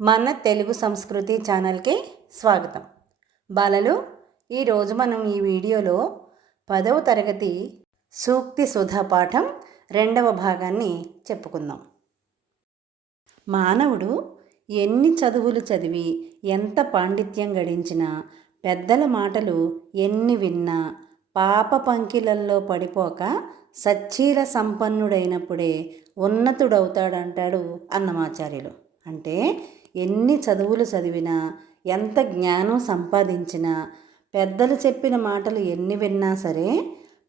మన తెలుగు సంస్కృతి ఛానల్కి స్వాగతం. బాలలు, ఈరోజు మనం ఈ వీడియోలో 10వ తరగతి సూక్తి సుధా పాఠం 2వ భాగాన్ని చెప్పుకుందాం. మానవుడు ఎన్ని చదువులు చదివి ఎంత పాండిత్యం గడించినా, పెద్దల మాటలు ఎన్ని విన్నా పాప పంకిలల్లో పడిపోక సచ్చీల సంపన్నుడైనప్పుడే ఉన్నతుడవుతాడంటాడు అన్నమాచార్యులు. అంటే ఎన్ని చదువులు చదివినా, ఎంత జ్ఞానం సంపాదించినా, పెద్దలు చెప్పిన మాటలు ఎన్ని విన్నా సరే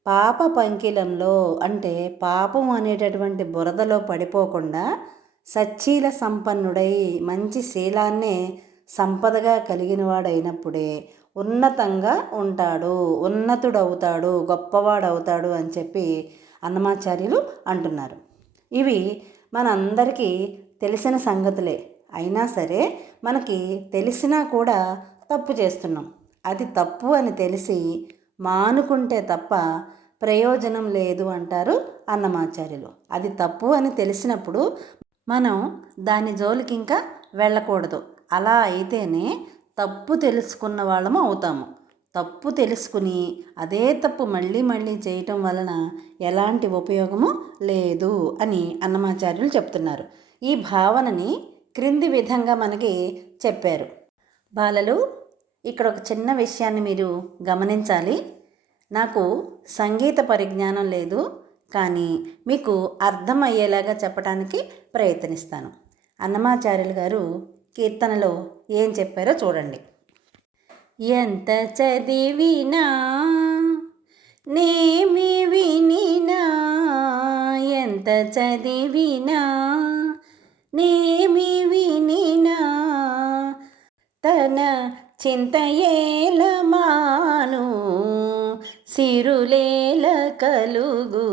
పాప పంకిలంలో అంటే పాపం అనేటటువంటి బురదలో పడిపోకుండా సచ్చీల సంపన్నుడై మంచి శీలాన్నే సంపదగా కలిగినవాడైనప్పుడే ఉన్నతంగా ఉంటాడు, ఉన్నతుడవుతాడు, గొప్పవాడవుతాడు అని చెప్పి అన్నమాచార్యులు అంటున్నారు. ఇవి మనందరికీ తెలిసిన సంగతులే. అయినా సరే మనకి తెలిసినా కూడా తప్పు చేస్తున్నాం. అది తప్పు అని తెలిసి మానుకుంటే తప్ప ప్రయోజనం లేదు అంటారు అన్నమాచార్యులు. అది తప్పు అని తెలిసినప్పుడు మనం దాని జోలికి ఇంకా వెళ్ళకూడదు. అలా అయితేనే తప్పు తెలుసుకున్న వాళ్ళము అవుతాము. తప్పు తెలుసుకుని అదే తప్పు మళ్ళీ మళ్ళీ చేయటం వలన ఎలాంటి ఉపయోగము లేదు అని అన్నమాచార్యులు చెప్తున్నారు. ఈ భావనని క్రింది విధంగా మనకి చెప్పారు. బాలలు, ఇక్కడ ఒక చిన్న విషయాన్ని మీరు గమనించాలి. నాకు సంగీత పరిజ్ఞానం లేదు, కానీ మీకు అర్థమయ్యేలాగా చెప్పడానికి ప్రయత్నిస్తాను. అన్నమాచార్యులు గారు కీర్తనలో ఏం చెప్పారో చూడండి. ఎంత చదివినా నేమి వినినా, ఎంత చదివినా నేమి వినినా, తన చింతయేల మాను సిరులేల కలుగు.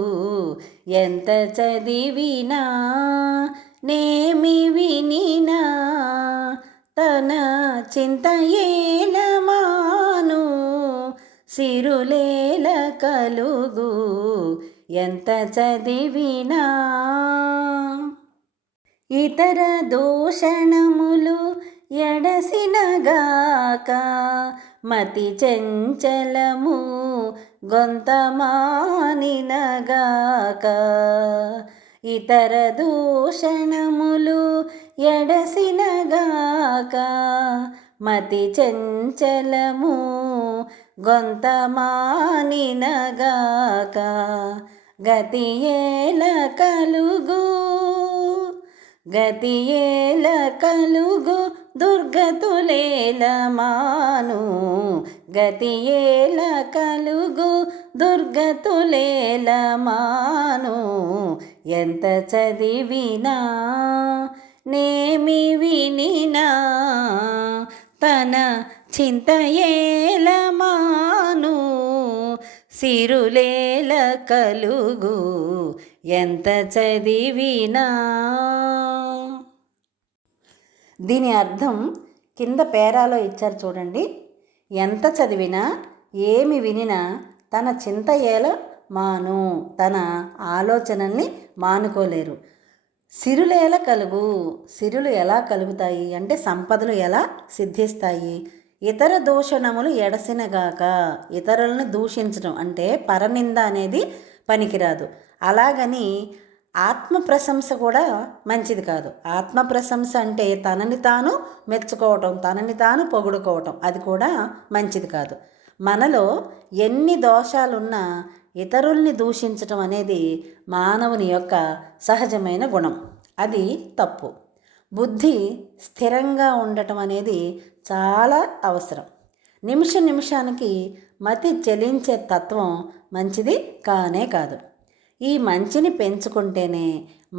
ఎంత చదివినా నేమి వినినా, తన చింతయేల మాను సిరులేల కలుగు. ఎంత చదివినా ఇతర దూషణములు ఎడసినగాక, మతి చంచలము గొంతమానినగాక. ఇతర దూషణములు ఎడసినగాక, మతి చంచలము గొంతమానినగాక. గతియేల కలుగు, గతియేల కలుగు, దుర్గతులేల మాను. గతియేల కలుగు, దుర్గతులేల మాను. ఎంత చదివినా నేమి వినినా, తన చింతయేల మాను సిరులేల కలుగు. ఎంత చదివినా. దీని అర్థం కింద పేరాలో ఇచ్చారు చూడండి. ఎంత చదివినా ఏమి వినినా తన చింతయేల మాను, తన ఆలోచనల్ని మానుకోలేరు. సిరులేల కలుగు, సిరులు ఎలా కలుగుతాయి అంటే సంపదలు ఎలా సిద్ధిస్తాయి. ఇతర దూషణములు ఎడసినగాక, ఇతరులను దూషించడం అంటే పరనింద అనేది పనికిరాదు. అలాగని ఆత్మప్రశంస కూడా మంచిది కాదు. ఆత్మప్రశంస అంటే తనని తాను మెచ్చుకోవటం, తనని తాను పొగుడుకోవటం, అది కూడా మంచిది కాదు. మనలో ఎన్ని దోషాలున్నా ఇతరుల్ని దూషించటం అనేది మానవుని యొక్క సహజమైన గుణం. అది తప్పు. బుద్ధి స్థిరంగా ఉండటం అనేది చాలా అవసరం. నిమిష నిమిషానికి మతి చెలించే తత్వం మంచిది కానే కాదు. ఈ మంచిని పెంచుకుంటేనే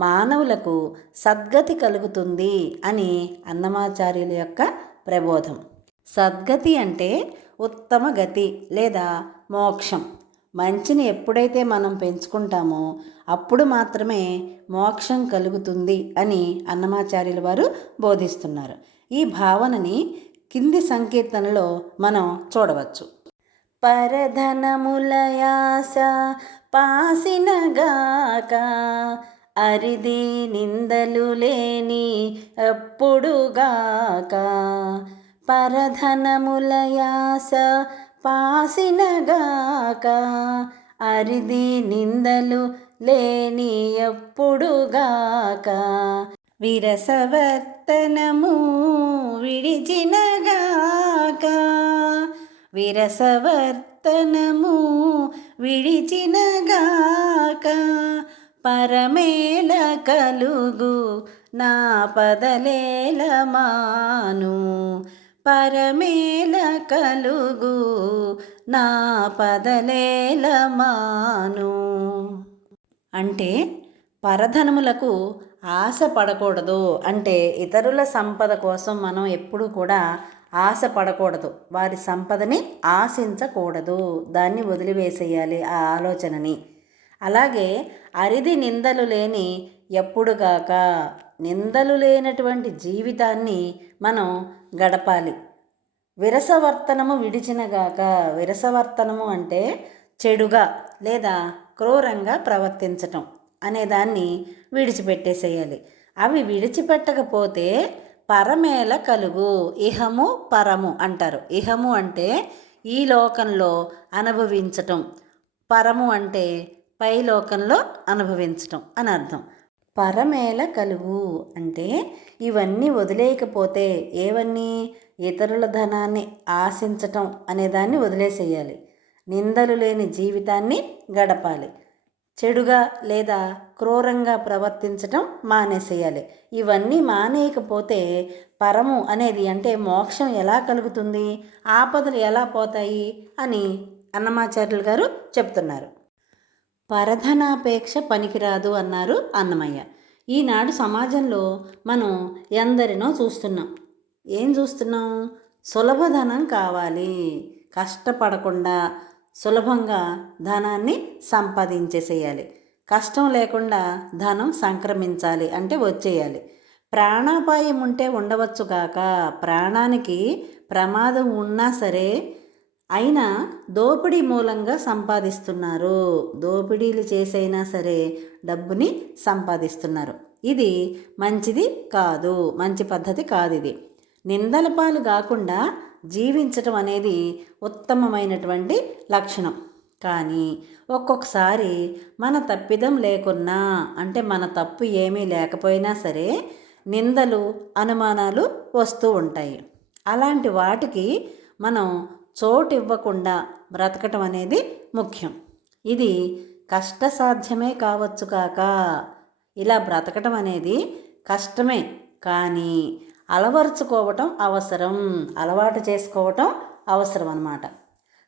మానవులకు సద్గతి కలుగుతుంది అని అన్నమాచార్యుల యొక్క ప్రబోధం. సద్గతి అంటే ఉత్తమ గతి లేదా మోక్షం. మంచిని ఎప్పుడైతే మనం పెంచుకుంటామో అప్పుడు మాత్రమే మోక్షం కలుగుతుంది అని అన్నమాచార్యుల వారు బోధిస్తున్నారు. ఈ భావనని కింది సంకీర్తనలో మనం చూడవచ్చు. పరధనములయాస పాసినగాక, అరిది నిందలు లేని ఎప్పుడుగాక పరధనముల యాస పాసినగాక అరిది నిందలు లేని ఎప్పుడుగాక విరసవర్తనము విడిచినగాక విరసవర్తనము విడిచినగాక పరమేల కలుగు నా పదలేల మాను పరమేల కలుగు నా పదలేల మాను. అంటే పరధనములకు ఆశ పడకూడదు. అంటే ఇతరుల సంపద కోసం మనం ఎప్పుడు కూడా ఆశ పడకూడదు. వారి సంపదని ఆశించకూడదు. దాన్ని వదిలివేసేయాలి ఆ ఆలోచనని. అలాగే అరిది నిందలు లేని ఎప్పుడుగాక నిందలు లేనటువంటి జీవితాన్ని మనం గడపాలి. విరసవర్తనము విడిచినగాక విరసవర్తనము అంటే చెడుగా లేదా క్రూరంగా ప్రవర్తించటం అనేదాన్ని విడిచిపెట్టేసేయాలి. అవి విడిచిపెట్టకపోతే పరమేల కలుగు ఇహము పరము అంటారు. ఇహము అంటే ఈ లోకంలో అనుభవించటం, పరము అంటే పై లోకంలో అనుభవించటం అని అర్థం. పరమేల కలుగు అంటే ఇవన్నీ వదిలేయకపోతే ఏవన్నీ ఇతరుల ధనాన్ని ఆశించటం అనేదాన్ని వదిలేసేయాలి. నిందలు లేని జీవితాన్ని గడపాలి. చెడుగా లేదా క్రూరంగా ప్రవర్తించటం మానేసేయాలి. ఇవన్నీ మానేయకపోతే పరము అనేది అంటే మోక్షం ఎలా కలుగుతుంది, ఆపదలు ఎలా పోతాయి అని అన్నమాచార్యులు గారు చెప్తున్నారు. పరధనాపేక్ష పనికిరాదు అన్నారు అన్నమయ్య. ఈనాడు సమాజంలో మనం ఎందరినో చూస్తున్నాం. ఏం చూస్తున్నాం? సులభధనం కావాలి, కష్టపడకుండా సులభంగా ధనాన్ని సంపాదించేసేయాలి, కష్టం లేకుండా ధనం సంక్రమించాలి అంటే వచ్చేయాలి. ప్రాణాపాయం ఉంటే ఉండవచ్చుగాక, ప్రాణానికి ప్రమాదం ఉన్నా సరే అయినా దోపిడీ మూలంగా సంపాదిస్తున్నారు. దోపిడీలు చేసైనా సరే డబ్బుని సంపాదిస్తున్నారు. ఇది మంచిది కాదు, మంచి పద్ధతి కాదు. ఇది నిందల పాలు కాకుండా జీవించటం అనేది ఉత్తమమైనటువంటి లక్షణం. కానీ ఒక్కొక్కసారి మన తప్పిదం లేకున్నా అంటే మన తప్పు ఏమీ లేకపోయినా సరే నిందలు అనుమానాలు వస్తూ ఉంటాయి. అలాంటి వాటికి మనం చోటు ఇవ్వకుండా బ్రతకటం అనేది ముఖ్యం. ఇది కష్టసాధ్యమే కావచ్చు కాక ఇలా బ్రతకటం అనేది కష్టమే, కానీ అలవరుచుకోవటం అవసరం, అలవాటు చేసుకోవటం అవసరం అన్నమాట.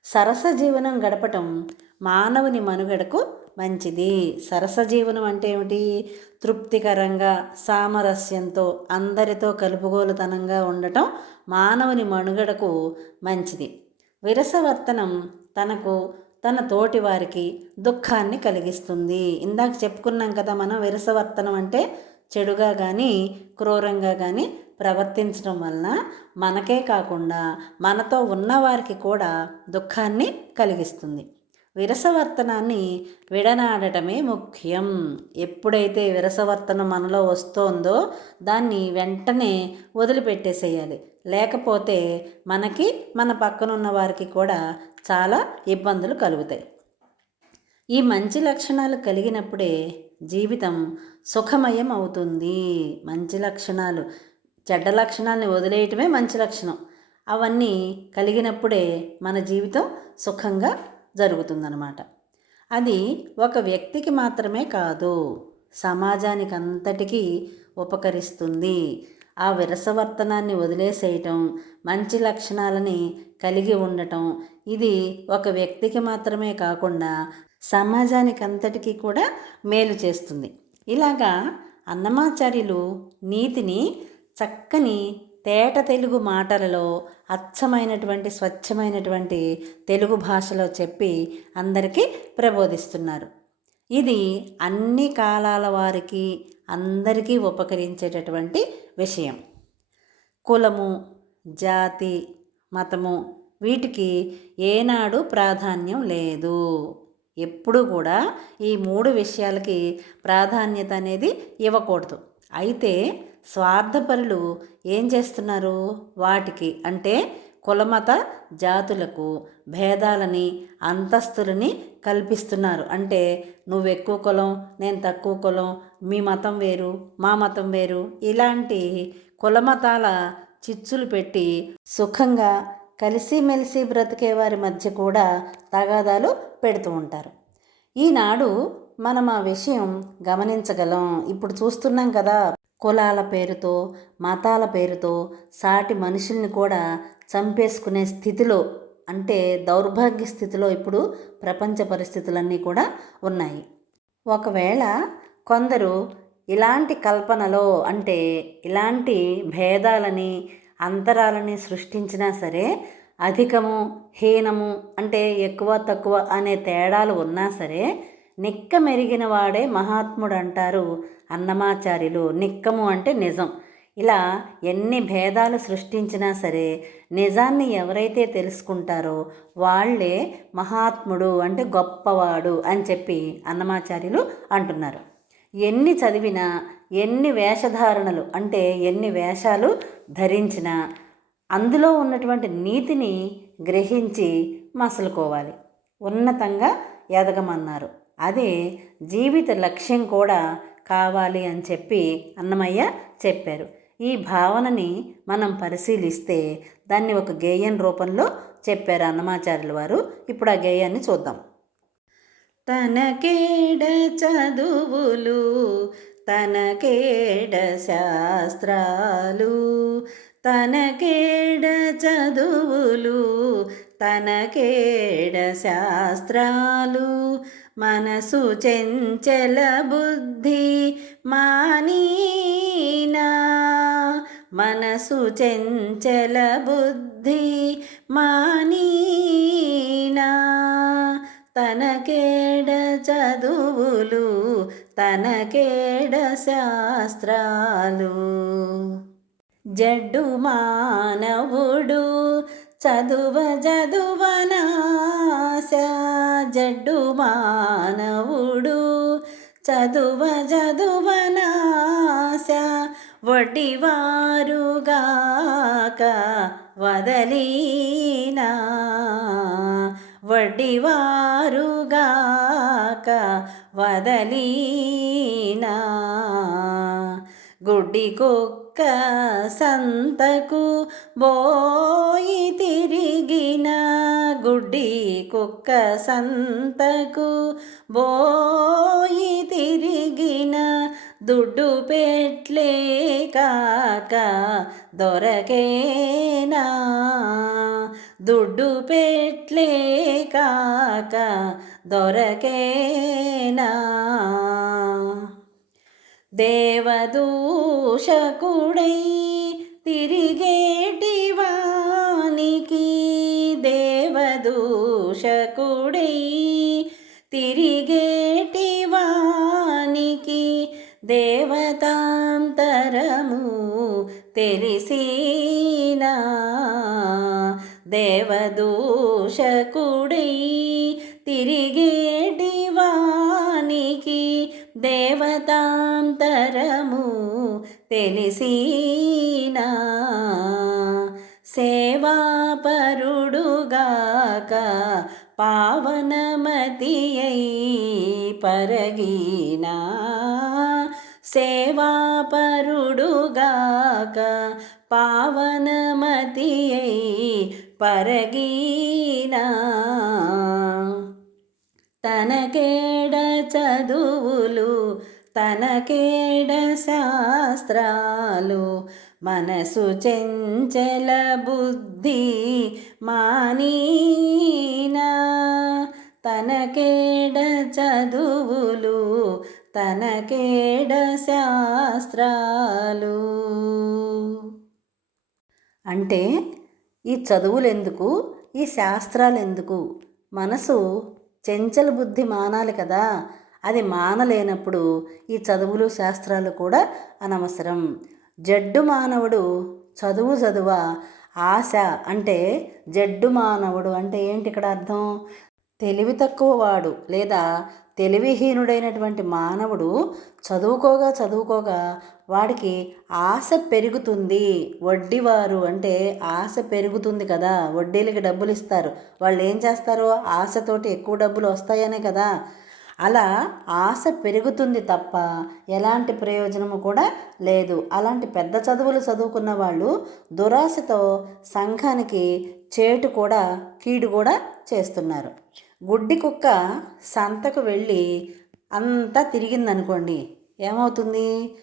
సరస జీవనం గడపటం మానవుని మనుగడకు మంచిది. సరస జీవనం అంటే ఏమిటి? తృప్తికరంగా సామరస్యంతో అందరితో కలుపుగోలుతనంగా ఉండటం మానవుని మనుగడకు మంచిది. విరసవర్తనం తనకు తన తోటి వారికి దుఃఖాన్ని కలిగిస్తుంది. ఇందాక చెప్పుకున్నాం కదా మనం, విరసవర్తనం అంటే చెడుగా కానీ క్రూరంగా కానీ ప్రవర్తించడం వలన మనకే కాకుండా మనతో ఉన్నవారికి కూడా దుఃఖాన్ని కలిగిస్తుంది. విరసవర్తనాన్ని విడనాడటమే ముఖ్యం. ఎప్పుడైతే విరసవర్తనం మనలో వస్తోందో దాన్ని వెంటనే వదిలిపెట్టేసేయాలి. లేకపోతే మనకి మన పక్కనున్న వారికి కూడా చాలా ఇబ్బందులు కలుగుతాయి. ఈ మంచి లక్షణాలు కలిగినప్పుడే జీవితం సుఖమయం అవుతుంది. మంచి లక్షణాలు, చెడ్డ లక్షణాలని వదిలేయటమే మంచి లక్షణం. అవన్నీ కలిగినప్పుడే మన జీవితం సుఖంగా జరుగుతుందన్నమాట. అది ఒక వ్యక్తికి మాత్రమే కాదు, సమాజానికి అంతటికీ ఉపకరిస్తుంది. ఆ విరసవర్తనాన్ని వదిలేసేయటం, మంచి లక్షణాలని కలిగి ఉండటం, ఇది ఒక వ్యక్తికి మాత్రమే కాకుండా సమాజానికి అంతటికీ కూడా మేలు చేస్తుంది. ఇలాగా అన్నమాచార్యులు నీతిని చక్కని తేట తెలుగు మాటలలో అచ్చమైనటువంటి స్వచ్ఛమైనటువంటి తెలుగు భాషలో చెప్పి అందరికీ ప్రబోధిస్తున్నారు. ఇది అన్ని కాలాల వారికి అందరికీ ఉపకరించేటటువంటి విషయం. కులము, జాతి, మతము వీటికి ఏనాడు ప్రాధాన్యం లేదు. ఎప్పుడూ కూడా ఈ 3 విషయాలకి ప్రాధాన్యత అనేది ఇవ్వకూడదు. అయితే స్వార్థపరులు ఏం చేస్తున్నారు? వాటికి అంటే కులమత జాతులకు భేదాలని అంతస్తులని కల్పిస్తున్నారు. అంటే నువ్వు ఎక్కువ కులం, నేను తక్కువ కులం, మీ మతం వేరు, మా మతం వేరు, ఇలాంటి కులమతాల చిచ్చులు పెట్టి సుఖంగా కలిసిమెలిసి బ్రతికే వారి మధ్య కూడా తగాదాలు పెడుతూ ఉంటారు. ఈనాడు మనం ఆ విషయం గమనించగలం. ఇప్పుడు చూస్తున్నాం కదా, కులాల పేరుతో మతాల పేరుతో సాటి మనుషుల్ని కూడా చంపేసుకునే స్థితిలో, అంటే దౌర్భాగ్య స్థితిలో ఇప్పుడు ప్రపంచ పరిస్థితులన్నీ కూడా ఉన్నాయి. ఒకవేళ కొందరు ఇలాంటి కల్పనలో, అంటే ఇలాంటి భేదాలని అంతరాలని సృష్టించినా సరే, అధికము హీనము అంటే ఎక్కువ తక్కువ అనే తేడాలు ఉన్నా సరే, నిక్క మెరిగిన వాడే మహాత్ముడు అంటారు అన్నమాచార్యులు. నిక్కము అంటే నిజం. ఇలా ఎన్ని భేదాలు సృష్టించినా సరే నిజాన్ని ఎవరైతే తెలుసుకుంటారో వాళ్ళే మహాత్ముడు, అంటే గొప్పవాడు అని చెప్పి అన్నమాచార్యులు అంటున్నారు. ఎన్ని చదివినా, ఎన్ని వేషధారణలు అంటే ఎన్ని వేషాలు ధరించినా అందులో ఉన్నటువంటి నీతిని గ్రహించి మసలుకోవాలి, ఉన్నతంగా ఎదగమన్నారు. అదే జీవిత లక్ష్యం కూడా కావాలి అని చెప్పి అన్నమయ్య చెప్పారు. ఈ భావనని మనం పరిశీలిస్తే దాన్ని ఒక గేయం రూపంలో చెప్పారు అన్నమాచార్యుల వారు. ఇప్పుడు ఆ గేయాన్ని చూద్దాం. తనకేడ చదువులు, తనకేడ శాస్త్రాలు, తనకేడ చదువులు, తనకేడ శాస్త్రాలు, మనసు చెంచల బుద్ధి మానీనా, మనసు చెంచల బుద్ధి మానీనా, తనకేడ చదువులు, తనకేడ శాస్త్రాలు. జడ్డు మానవుడు చదువనాశ, జడ్డు మానవుడు చదువనాశ, వడ్డివారుగాక వదలీనా, వడ్డివారుగాక వదలీనా, గుడ్డి కుక్క సంతకు బోయి తిరిగిన, గుడ్డి కుక్క సంతకు బోయి తిరిగిన, దుడ్డు పెట్లే కాక దొరకేనా, దుడ్డు పెట్లే కాక దొరకేనా, దేవదూషకుడై తిరిగేటి వానికి, దేవదూషకుడై తిరిగేటి వానికి, దేవతాంతరము తెలిసినా, దేవదూషకుడై తిరిగేటి వానికి, దేవతాంతరము తెలిసినా, సేవాపరుడుగాక పావనమతి అయి పరగినా, సేవాపరుడుగాక పావనమతి అయి పరగినా, తనకేడ చదువులు, తనకేడ శాస్త్రాలు, మనసు చెంచల బుద్ధి మానీనా, తనకేడ చదువులు, తనకేడ శాస్త్రాలు. అంటే ఈ చదువులు ఎందుకు, ఈ శాస్త్రాలు ఎందుకు? మనసు చెంచల బుద్ధి మానాలి కదా. అది మానలేనప్పుడు ఈ చదువులు శాస్త్రాలు కూడా అనవసరం. జడ్డు మానవుడు చదువా, ఆశ అంటే జడ్డు మానవుడు అంటే ఏంటి ఇక్కడ అర్థం? తెలివి తక్కువ వాడు లేదా తెలివిహీనుడైనటువంటి మానవుడు చదువుకోగా వాడికి ఆశ పెరుగుతుంది. వడ్డీవారు అంటే ఆశ పెరుగుతుంది కదా, వడ్డీలకి డబ్బులు ఇస్తారు. వాళ్ళు ఏం చేస్తారో ఆశతోటి ఎక్కువ డబ్బులు వస్తాయనే కదా. అలా ఆశ పెరుగుతుంది తప్ప ఎలాంటి ప్రయోజనము కూడా లేదు. అలాంటి పెద్ద చదువులు చదువుకున్న వాళ్ళు దురాశతో సంఘానికి చేటు కూడా కీడు కూడా చేస్తున్నారు. గుడ్డి కుక్క సంతకు వెళ్ళి అంతా తిరిగిందనుకోండి, ఏమవుతుంది?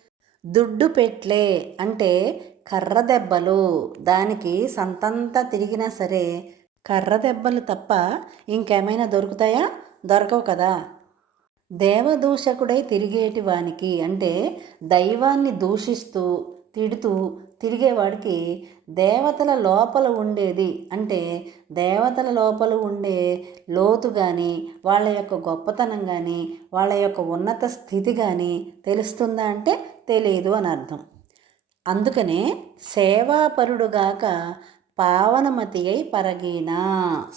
దుడ్డు పెట్లే అంటే కర్ర దెబ్బలు. దానికి సంతంతా తిరిగినా సరే కర్ర దెబ్బలు తప్ప ఇంకేమైనా దొరుకుతాయా? దొరకవు కదా. దేవదూషకుడై తిరిగేటి వానికి అంటే దైవాన్ని దూషిస్తూ తిడుతూ తిరిగేవాడికి దేవతల లోపల ఉండేది అంటే దేవతల లోపల ఉండే లోతు కానీ వాళ్ళ యొక్క గొప్పతనం కానీ వాళ్ళ యొక్క ఉన్నత స్థితి కానీ తెలుస్తుందా అంటే తెలియదు అని అర్థం. అందుకనే సేవాపరుడుగాక పావనమతి అయి పరగీనా.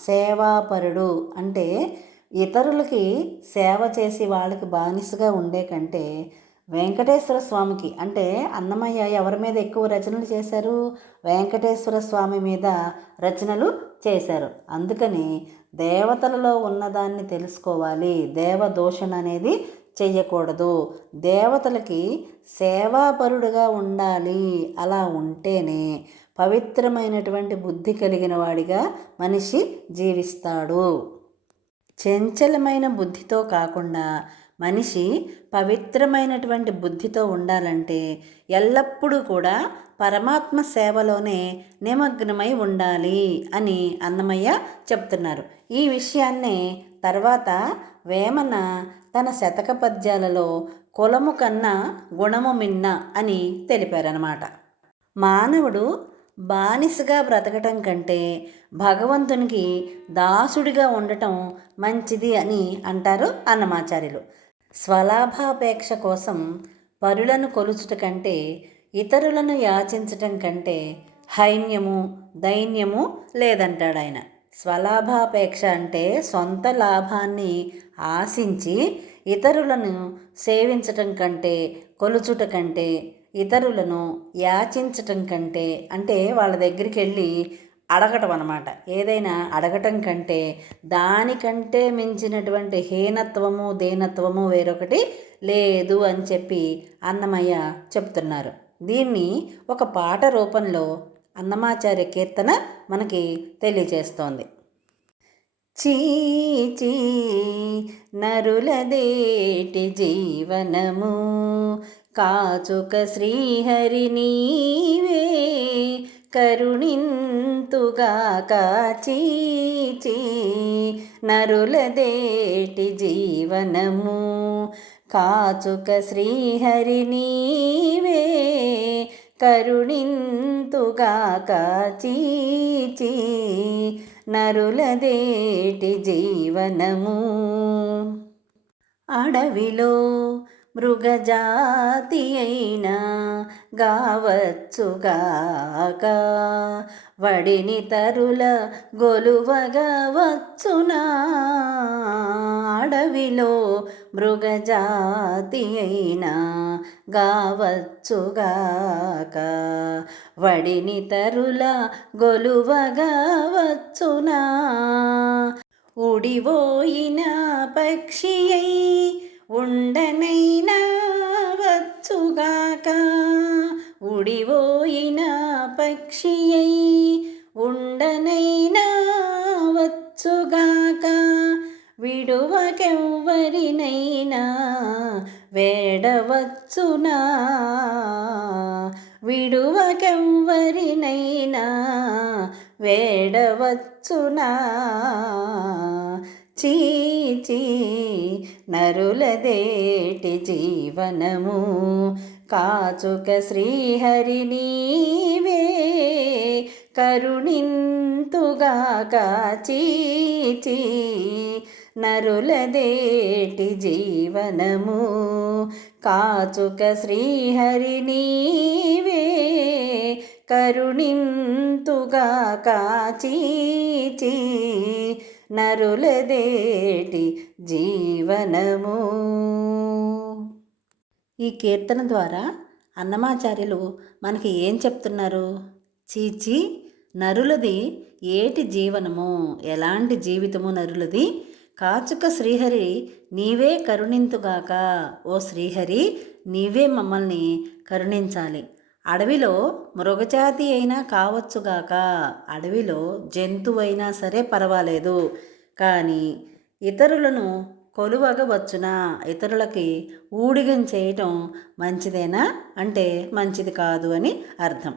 సేవాపరుడు అంటే ఇతరులకి సేవ చేసి వాళ్ళకి బానిసగా ఉండే కంటే వెంకటేశ్వర స్వామికి అంటే అన్నమయ్య ఎవరి మీద ఎక్కువ రచనలు చేశారు? వెంకటేశ్వర స్వామి మీద రచనలు చేశారు. అందుకని దేవతలలో ఉన్నదాన్ని తెలుసుకోవాలి, దేవదూషణ అనేది చెయ్యకూడదు. దేవతలకి సేవాపరుడుగా ఉండాలి. అలా ఉంటేనే పవిత్రమైనటువంటి బుద్ధి కలిగిన వాడిగా మనిషి జీవిస్తాడు. చంచలమైన బుద్ధితో కాకుండా మనిషి పవిత్రమైనటువంటి బుద్ధితో ఉండాలంటే ఎల్లప్పుడూ కూడా పరమాత్మ సేవలోనే నిమగ్నమై ఉండాలి అని అన్నమయ్య చెప్తున్నారు. ఈ విషయాన్నే తర్వాత వేమన తన శతక పద్యాలలో కులము కన్నా గుణము మిన్న అని తెలిపారనమాట. మానవుడు బానిసగా బ్రతకటం కంటే భగవంతునికి దాసుడిగా ఉండటం మంచిది అని అంటారు అన్నమాచార్యులు. స్వలాభాపేక్ష కోసం పరులను కొలుచుట కంటే ఇతరులను యాచించటం కంటే హైన్యము దైన్యము లేదంటాడు ఆయన. స్వలాభాపేక్ష అంటే సొంత లాభాన్ని ఆశించి ఇతరులను సేవించటం కంటే, కొలుచుట కంటే, ఇతరులను యాచించటం కంటే అంటే వాళ్ళ దగ్గరికి వెళ్ళి అడగటం అన్నమాట. ఏదైనా అడగటం కంటే దానికంటే మించినటువంటి హీనత్వము దీనత్వము వేరొకటి లేదు అని చెప్పి అన్నమయ్య చెప్తున్నారు. దీన్ని ఒక పాట రూపంలో అన్నమాచార్య కీర్తన మనకి తెలియజేస్తోంది. చీచీ నరులదేటి జీవనము కాచుక శ్రీహరి నీవే కరుణింతుగాక. చీచీ నరులదేటి జీవనము కాచుక శ్రీహరి నీవే కరుణింతుగాక. చీచీ నరులదేటి జీవనము. అడవిలో మృగజాతి అయినా గావచ్చుగాక వడిని తరుల గొలువగా వచ్చునా. అడవిలో మృగజాతి అయినా గావచ్చుగాక వడిని తరుల గొలువగా వచ్చునా. ఉడివోయిన పక్షి అయి ఉండనైనా వచ్చుగాక. ఉడివోయిన పక్షి అయి ఉండనైనా వచ్చుగాక. విడువకెవ్వరినైనా వేడవచ్చునా. విడువకెవ్వరినైనా వేడవచ్చునా. చీచీ నరులదేటి జీవనము కాచుక శ్రీహరి నీవే కరుణింతుగాక. చీచీ నరులదేటి జీవనము కాచుక శ్రీహరి నీవే కరుణింతుగాక. చీచీ నరులదేటి జీవనము. ఈ కీర్తన ద్వారా అన్నమాచార్యులు మనకి ఏం చెప్తున్నారు? చీచి, నరులది ఏటి జీవనము, ఎలాంటి జీవితము నరులది? కాచుక శ్రీహరి నీవే కరుణింతుగాక. ఓ శ్రీహరి, నీవే మమ్మల్ని కరుణించాలి. అడవిలో మృగజాతి అయినా కావచ్చుగాక, అడవిలో జంతువైనా సరే పర్వాలేదు, కానీ ఇతరులను కొలువగవచ్చునా? ఇతరులకి ఊడిగం చేయటం మంచిదేనా అంటే మంచిది కాదు అని అర్థం.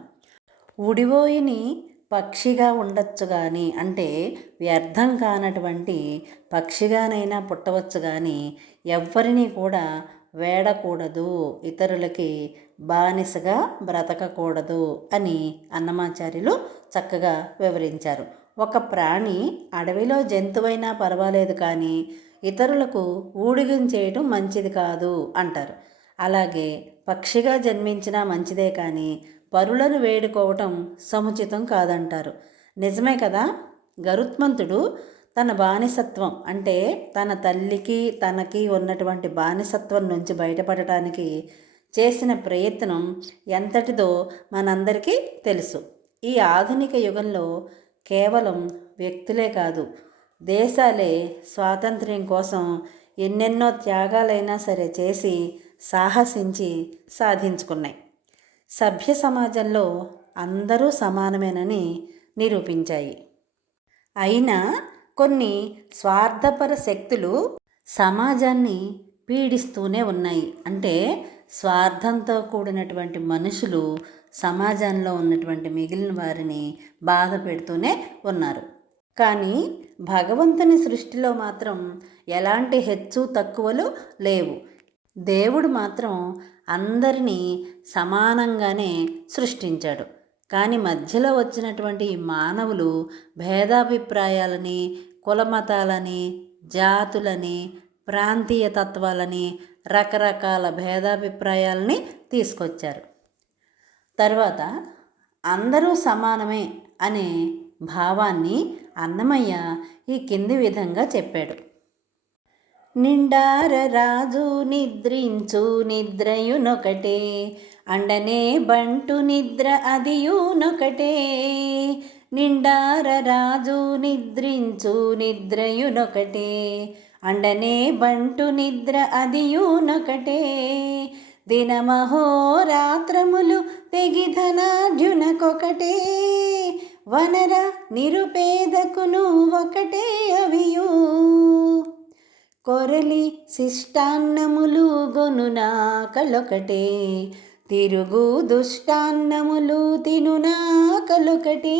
ఊడిపోయిని పక్షిగా ఉండొచ్చు కానీ, అంటే వ్యర్థం కానటువంటి పక్షిగానైనా పుట్టవచ్చు కానీ ఎవ్వరినీ కూడా వేడకూడదు, ఇతరులకి బానిసగా బ్రతకకూడదు అని అన్నమాచార్యులు చక్కగా వివరించారు. ఒక ప్రాణి అడవిలో జంతువైనా పర్వాలేదు కానీ ఇతరులకు ఊడిగం చేయటం మంచిది కాదు అంటారు. అలాగే పక్షిగా జన్మించినా మంచిదే కానీ పరులను వేడుకోవటం సముచితం కాదంటారు. నిజమే కదా. గరుత్మంతుడు తన బానిసత్వం, అంటే తన తల్లికి తనకి ఉన్నటువంటి బానిసత్వం నుంచి బయటపడటానికి చేసిన ప్రయత్నం ఎంతటిదో మనందరికీ తెలుసు. ఈ ఆధునిక యుగంలో కేవలం వ్యక్తులే కాదు, దేశాలే స్వాతంత్ర్యం కోసం ఎన్నెన్నో త్యాగాలైనా సరే చేసి సాహసించి సాధించుకున్నాయి. సభ్య సమాజంలో అందరూ సమానమేనని నిరూపించాయి. అయినా కొన్ని స్వార్థపర శక్తులు సమాజాన్ని పీడిస్తూనే ఉన్నాయి. అంటే స్వార్థంతో కూడినటువంటి మనుషులు సమాజంలో ఉన్నటువంటి మిగిలిన వారిని బాధ పెడుతూనే ఉన్నారు. కానీ భగవంతుని సృష్టిలో మాత్రం ఎలాంటి హెచ్చు తక్కువలు లేవు. దేవుడు మాత్రం అందరినీ సమానంగానే సృష్టించాడు. కానీ మధ్యలో వచ్చినటువంటి మానవులు భేదాభిప్రాయాలని, కులమతాలని, జాతులని, ప్రాంతీయ తత్వాలని, రకరకాల భేదాభిప్రాయాలని తీసుకొచ్చారు. తర్వాత అందరూ సమానమే అనే భావాన్ని అన్నమయ్య ఈ కింది విధంగా చెప్పాడు. నిండార రాజు నిద్రించు నిద్రయునొకటే, అండనే బంటు నిద్ర అదియునొకటే. నిండార రాజు నిద్రించు నిద్రయునొకటే, అండనే బంటు నిద్ర అదియునొకటే. దినమహోరాత్రములు తెగిధనాఢ్యునకొకటే, వనర నిరుపేదకును ఒకటే అవియు. కొరలి శిష్టాన్నములు గొనునాకలొకటే, తిరుగు దుష్టాన్నములు తినునాకలొకటే.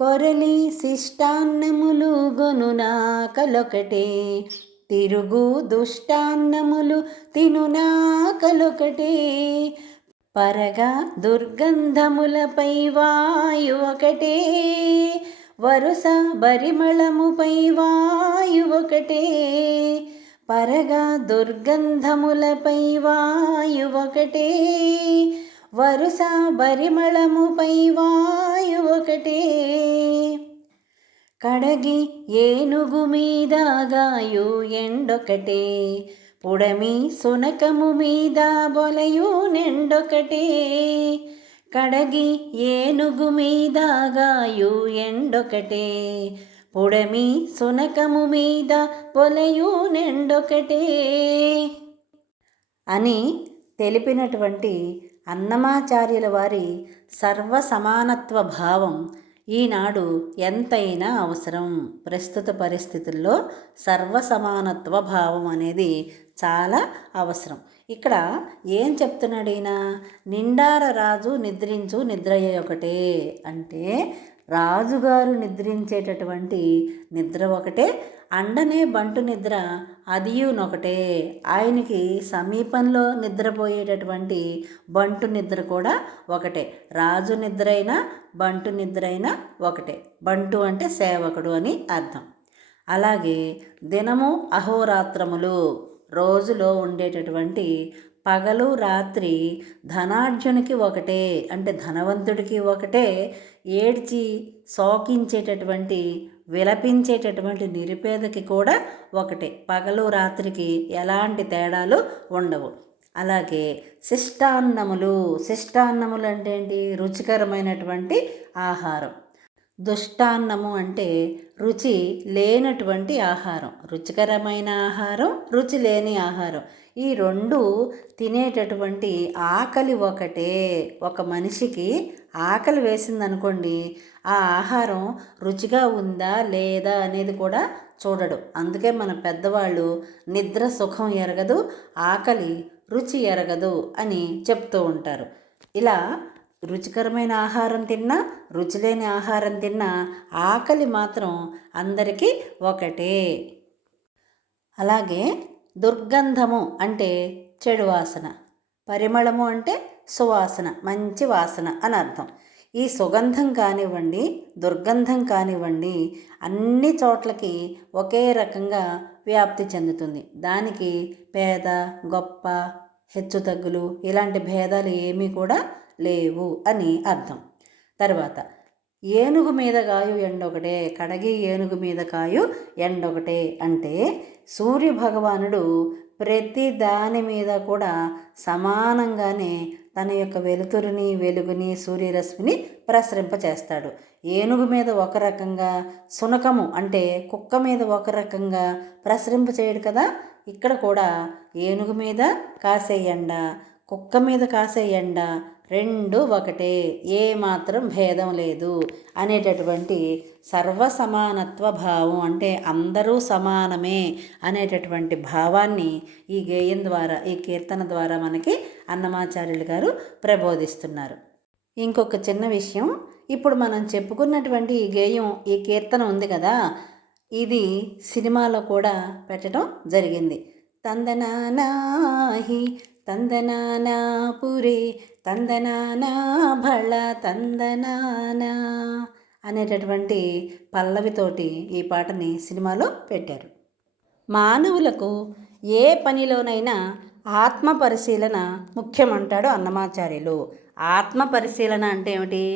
కొరలి శిష్టాన్నములు గొనునాకలొకటే, తిరుగు దుష్టాన్నములు తినునాకలొకటే. పరగా దుర్గంధములపై వాయు ఒకటే, వరుస పరిమళముపై వాయు ఒకటే. పరగా దుర్గంధములపై వాయు ఒకటే, వరుస పరిమళముపై వాయు ఒకటే. కడగి ఏనుగు మీద గాయు ఎండొకటే, పుడమి సునకము మీద బొలయు నెండొకటే. కడగి ఏనుగు మీద గాయు ఎండొకటే, పుడమి సునకము మీద పొలయు నెండొకటే అని తెలిపినటువంటి అన్నమాచార్యుల వారి సర్వసమానత్వ భావం ఈనాడు ఎంతైనా అవసరం. ప్రస్తుత పరిస్థితుల్లో సర్వసమానత్వ భావం అనేది చాలా అవసరం. ఇక్కడ ఏం చెప్తున్నాడు ఈయన? నిండార రాజు నిద్రించు నిద్రయ్య ఒకటే అంటే రాజుగారు నిద్రించేటటువంటి నిద్ర ఒకటే, అండనే బంటు నిద్ర అదియునొకటే. ఆయనకి సమీపంలో నిద్రపోయేటటువంటి బంటు నిద్ర కూడా ఒకటే. రాజు నిద్ర అయినా బంటు నిద్ర అయినా ఒకటే. బంటు అంటే సేవకుడు అని అర్థం. అలాగే దినము అహోరాత్రములు, రోజులో ఉండేటటువంటి పగలు రాత్రి ధనార్జునికి ఒకటే, అంటే ధనవంతుడికి ఒకటే, ఏడ్చి శోకించేటటువంటి విలపించేటటువంటి నిరుపేదకి కూడా ఒకటే. పగలు రాత్రికి ఎలాంటి తేడాలు ఉండవు. అలాగే శిష్టాన్నములు అంటే ఏంటి? రుచికరమైనటువంటి ఆహారం. దుష్టాన్నము అంటే రుచి లేనటువంటి ఆహారం. రుచికరమైన ఆహారం, రుచి లేని ఆహారం, ఈ రెండు తినేటటువంటి ఆకలి ఒకటే. ఒక మనిషికి ఆకలి వేసిందనుకోండి, ఆ ఆహారం రుచిగా ఉందా లేదా అనేది కూడా చూడడు. అందుకే మన పెద్దవాళ్ళు నిద్ర సుఖం ఎరగదు, ఆకలి రుచి ఎరగదు అని చెప్తూ ఉంటారు. ఇలా రుచికరమైన ఆహారం తిన్నా, రుచి లేని ఆహారం తిన్నా ఆకలి మాత్రం అందరికీ ఒకటే. అలాగే దుర్గంధము అంటే చెడు వాసన, పరిమళము అంటే సువాసన, మంచి వాసన అని అర్థం. ఈ సుగంధం కానివ్వండి, దుర్గంధం కానివ్వండి, అన్ని చోట్లకి ఒకే రకంగా వ్యాప్తి చెందుతుంది. దానికి పేద గొప్ప హెచ్చుతగ్గులు ఇలాంటి భేదాలు ఏమీ కూడా లేవు అని అర్థం. తర్వాత ఏనుగు మీద కాయు ఎండొకటే, కడగి ఏనుగు మీద కాయు ఎండొకటే అంటే సూర్యభగవానుడు ప్రతి దాని మీద కూడా సమానంగానే తన యొక్క వెలుతురుని, వెలుగుని, సూర్యరశ్మిని ప్రసరింపచేస్తాడు. ఏనుగు మీద ఒక రకంగా, శునకము అంటే కుక్క మీద ఒక రకంగా ప్రసరింప చేయడు కదా. ఇక్కడ కూడా ఏనుగు మీద కాసే ఎండ, కుక్క మీద కాసే ఎండ రెండు ఒకటే, ఏ మాత్రం భేదం లేదు అనేటటువంటి సర్వసమానత్వ భావం, అంటే అందరూ సమానమే అనేటటువంటి భావాన్ని ఈ గేయం ద్వారా, ఈ కీర్తన ద్వారా మనకి అన్నమాచార్యులు గారు ప్రబోధిస్తున్నారు. ఇంకొక చిన్న విషయం, ఇప్పుడు మనం చెప్పుకున్నటువంటి ఈ గేయం, ఈ కీర్తన ఉంది కదా, ఇది సినిమాలో కూడా పెట్టడం జరిగింది. తందనానాహి తందనానా పురే తందనానా భళ తందనానా అనేటటువంటి పల్లవితోటి ఈ పాటని సినిమాలో పెట్టారు. మానవులకు ఏ పనిలోనైనా ఆత్మ పరిశీలన ముఖ్యమంటాడు అన్నమాచార్యులు. ఆత్మ పరిశీలన అంటే ఏమిటి?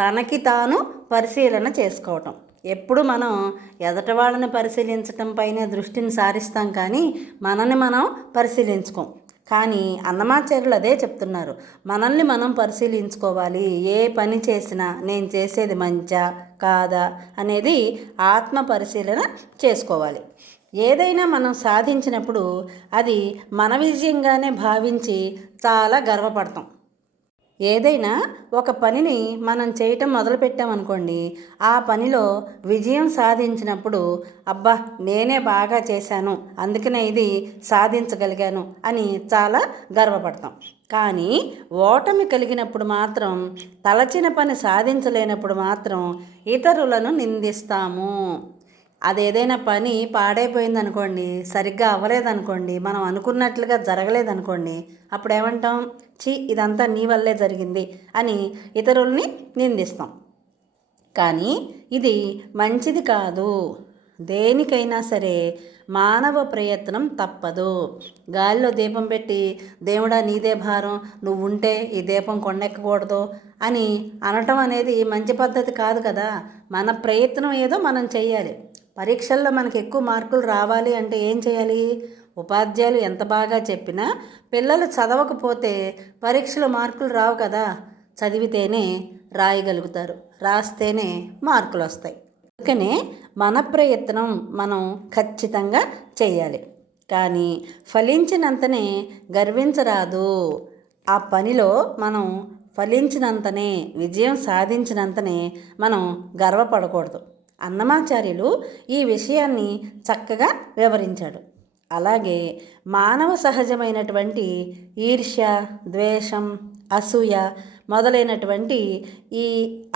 తనకి తాను పరిశీలన చేసుకోవటం. ఎప్పుడు మనం ఎదటి వాళ్ళని పరిశీలించటం పైనే దృష్టిని సారిస్తాం, కానీ మనల్ని మనం పరిశీలించుకోం. కానీ అన్నమాచార్యులు అదే చెప్తున్నారు, మనల్ని మనం పరిశీలించుకోవాలి. ఏ పని చేసినా నేను చేసేది మంచా కాదా అనేది ఆత్మ పరిశీలన చేసుకోవాలి. ఏదైనా మనం సాధించినప్పుడు అది మన విజయంగానే భావించి చాలా గర్వపడతాం. ఏదైనా ఒక పనిని మనం చేయటం మొదలుపెట్టామనుకోండి, ఆ పనిలో విజయం సాధించినప్పుడు అబ్బా నేనే బాగా చేశాను, అందుకనే ఇది సాధించగలిగాను అని చాలా గర్వపడతాం. కానీ ఓటమి కలిగినప్పుడు మాత్రం, తలచిన పని సాధించలేనప్పుడు మాత్రం ఇతరులను నిందిస్తాము. అదేదైనా పని పాడైపోయిందనుకోండి, సరిగ్గా అవ్వలేదనుకోండి, మనం అనుకున్నట్లుగా జరగలేదనుకోండి, అప్పుడు ఏమంటాం? ఇదంతా నీ వల్లే జరిగింది అని ఇతరుల్ని నిందిస్తాం. కానీ ఇది మంచిది కాదు. దేనికైనా సరే మానవ ప్రయత్నం తప్పదు. గాలిలో దీపం పెట్టి దేవుడా నీదే భారం, నువ్వు ఉంటే ఈ దీపం కొండెక్కకూడదు అని అనటం అనేది మంచి పద్ధతి కాదు కదా. మన ప్రయత్నం ఏదో మనం చెయ్యాలి. పరీక్షల్లో మనకు ఎక్కువ మార్కులు రావాలి అంటే ఏం చేయాలి? ఉపాధ్యాయులు ఎంత బాగా చెప్పినా పిల్లలు చదవకపోతే పరీక్షలో మార్కులు రావు కదా. చదివితేనే రాయగలుగుతారు, రాస్తేనే మార్కులు వస్తాయి. అందుకనే మన ప్రయత్నం మనం ఖచ్చితంగా చేయాలి. కానీ ఫలించినంతనే గర్వించరాదు. ఆ పనిలో మనం ఫలించినంతనే, విజయం సాధించినంతనే మనం గర్వపడకూడదు. అన్నమాచార్యులు ఈ విషయాన్ని చక్కగా వివరించాడు. అలాగే మానవ సహజమైనటువంటి ఈర్ష్య, ద్వేషం, అసూయ మొదలైనటువంటి ఈ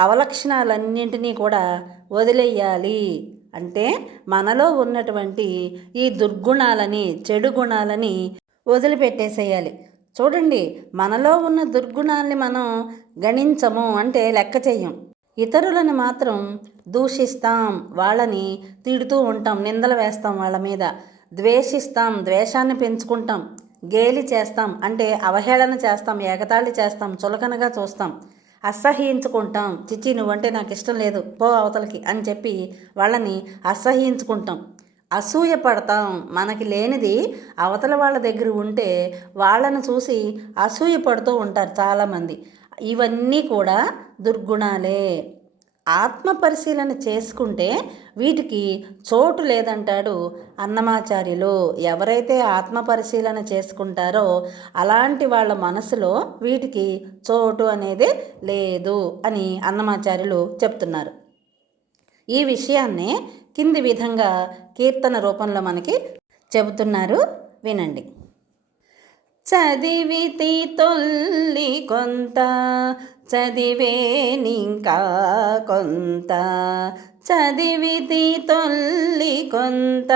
అవలక్షణాలన్నింటినీ కూడా వదిలేయాలి. అంటే మనలో ఉన్నటువంటి ఈ దుర్గుణాలని, చెడు గుణాలని వదిలిపెట్టేసేయాలి. చూడండి, మనలో ఉన్న దుర్గుణాల్ని మనం గణించము, అంటే లెక్క చెయ్యం. ఇతరులను మాత్రం దూషిస్తాం, వాళ్ళని తిడుతూ ఉంటాం, నిందలు వేస్తాం, వాళ్ళ మీద ద్వేషిస్తాం, ద్వేషాన్ని పెంచుకుంటాం. గేలి చేస్తాం, అంటే అవహేళన చేస్తాం, ఎగతాళి చేస్తాం, చులకనగా చూస్తాం, అసహ్యించుకుంటాం. చిచ్చి నువ్వంటే నాకు ఇష్టం లేదు, పో అవతలకి అని చెప్పి వాళ్ళని అసహ్యించుకుంటాం. అసూయ పడతాం. మనకి లేనిది అవతల వాళ్ళ దగ్గర ఉంటే వాళ్ళను చూసి అసూయ పడుతూ ఉంటారు చాలామంది. ఇవన్నీ కూడా దుర్గుణాలే. ఆత్మ పరిశీలన చేసుకుంటే వీటికి చోటు లేదంటాడు అన్నమాచార్యులు. ఎవరైతే ఆత్మ పరిశీలన చేసుకుంటారో అలాంటి వాళ్ళ మనసులో వీటికి చోటు అనేది లేదు అని అన్నమాచార్యులు చెప్తున్నారు. ఈ విషయాన్నే కింది విధంగా కీర్తన రూపంలో మనకి చెబుతున్నారు, వినండి. చదివితి తొల్లి కొంత, చదివేనింకా కొంత, చదివితి తొల్లి కొంత,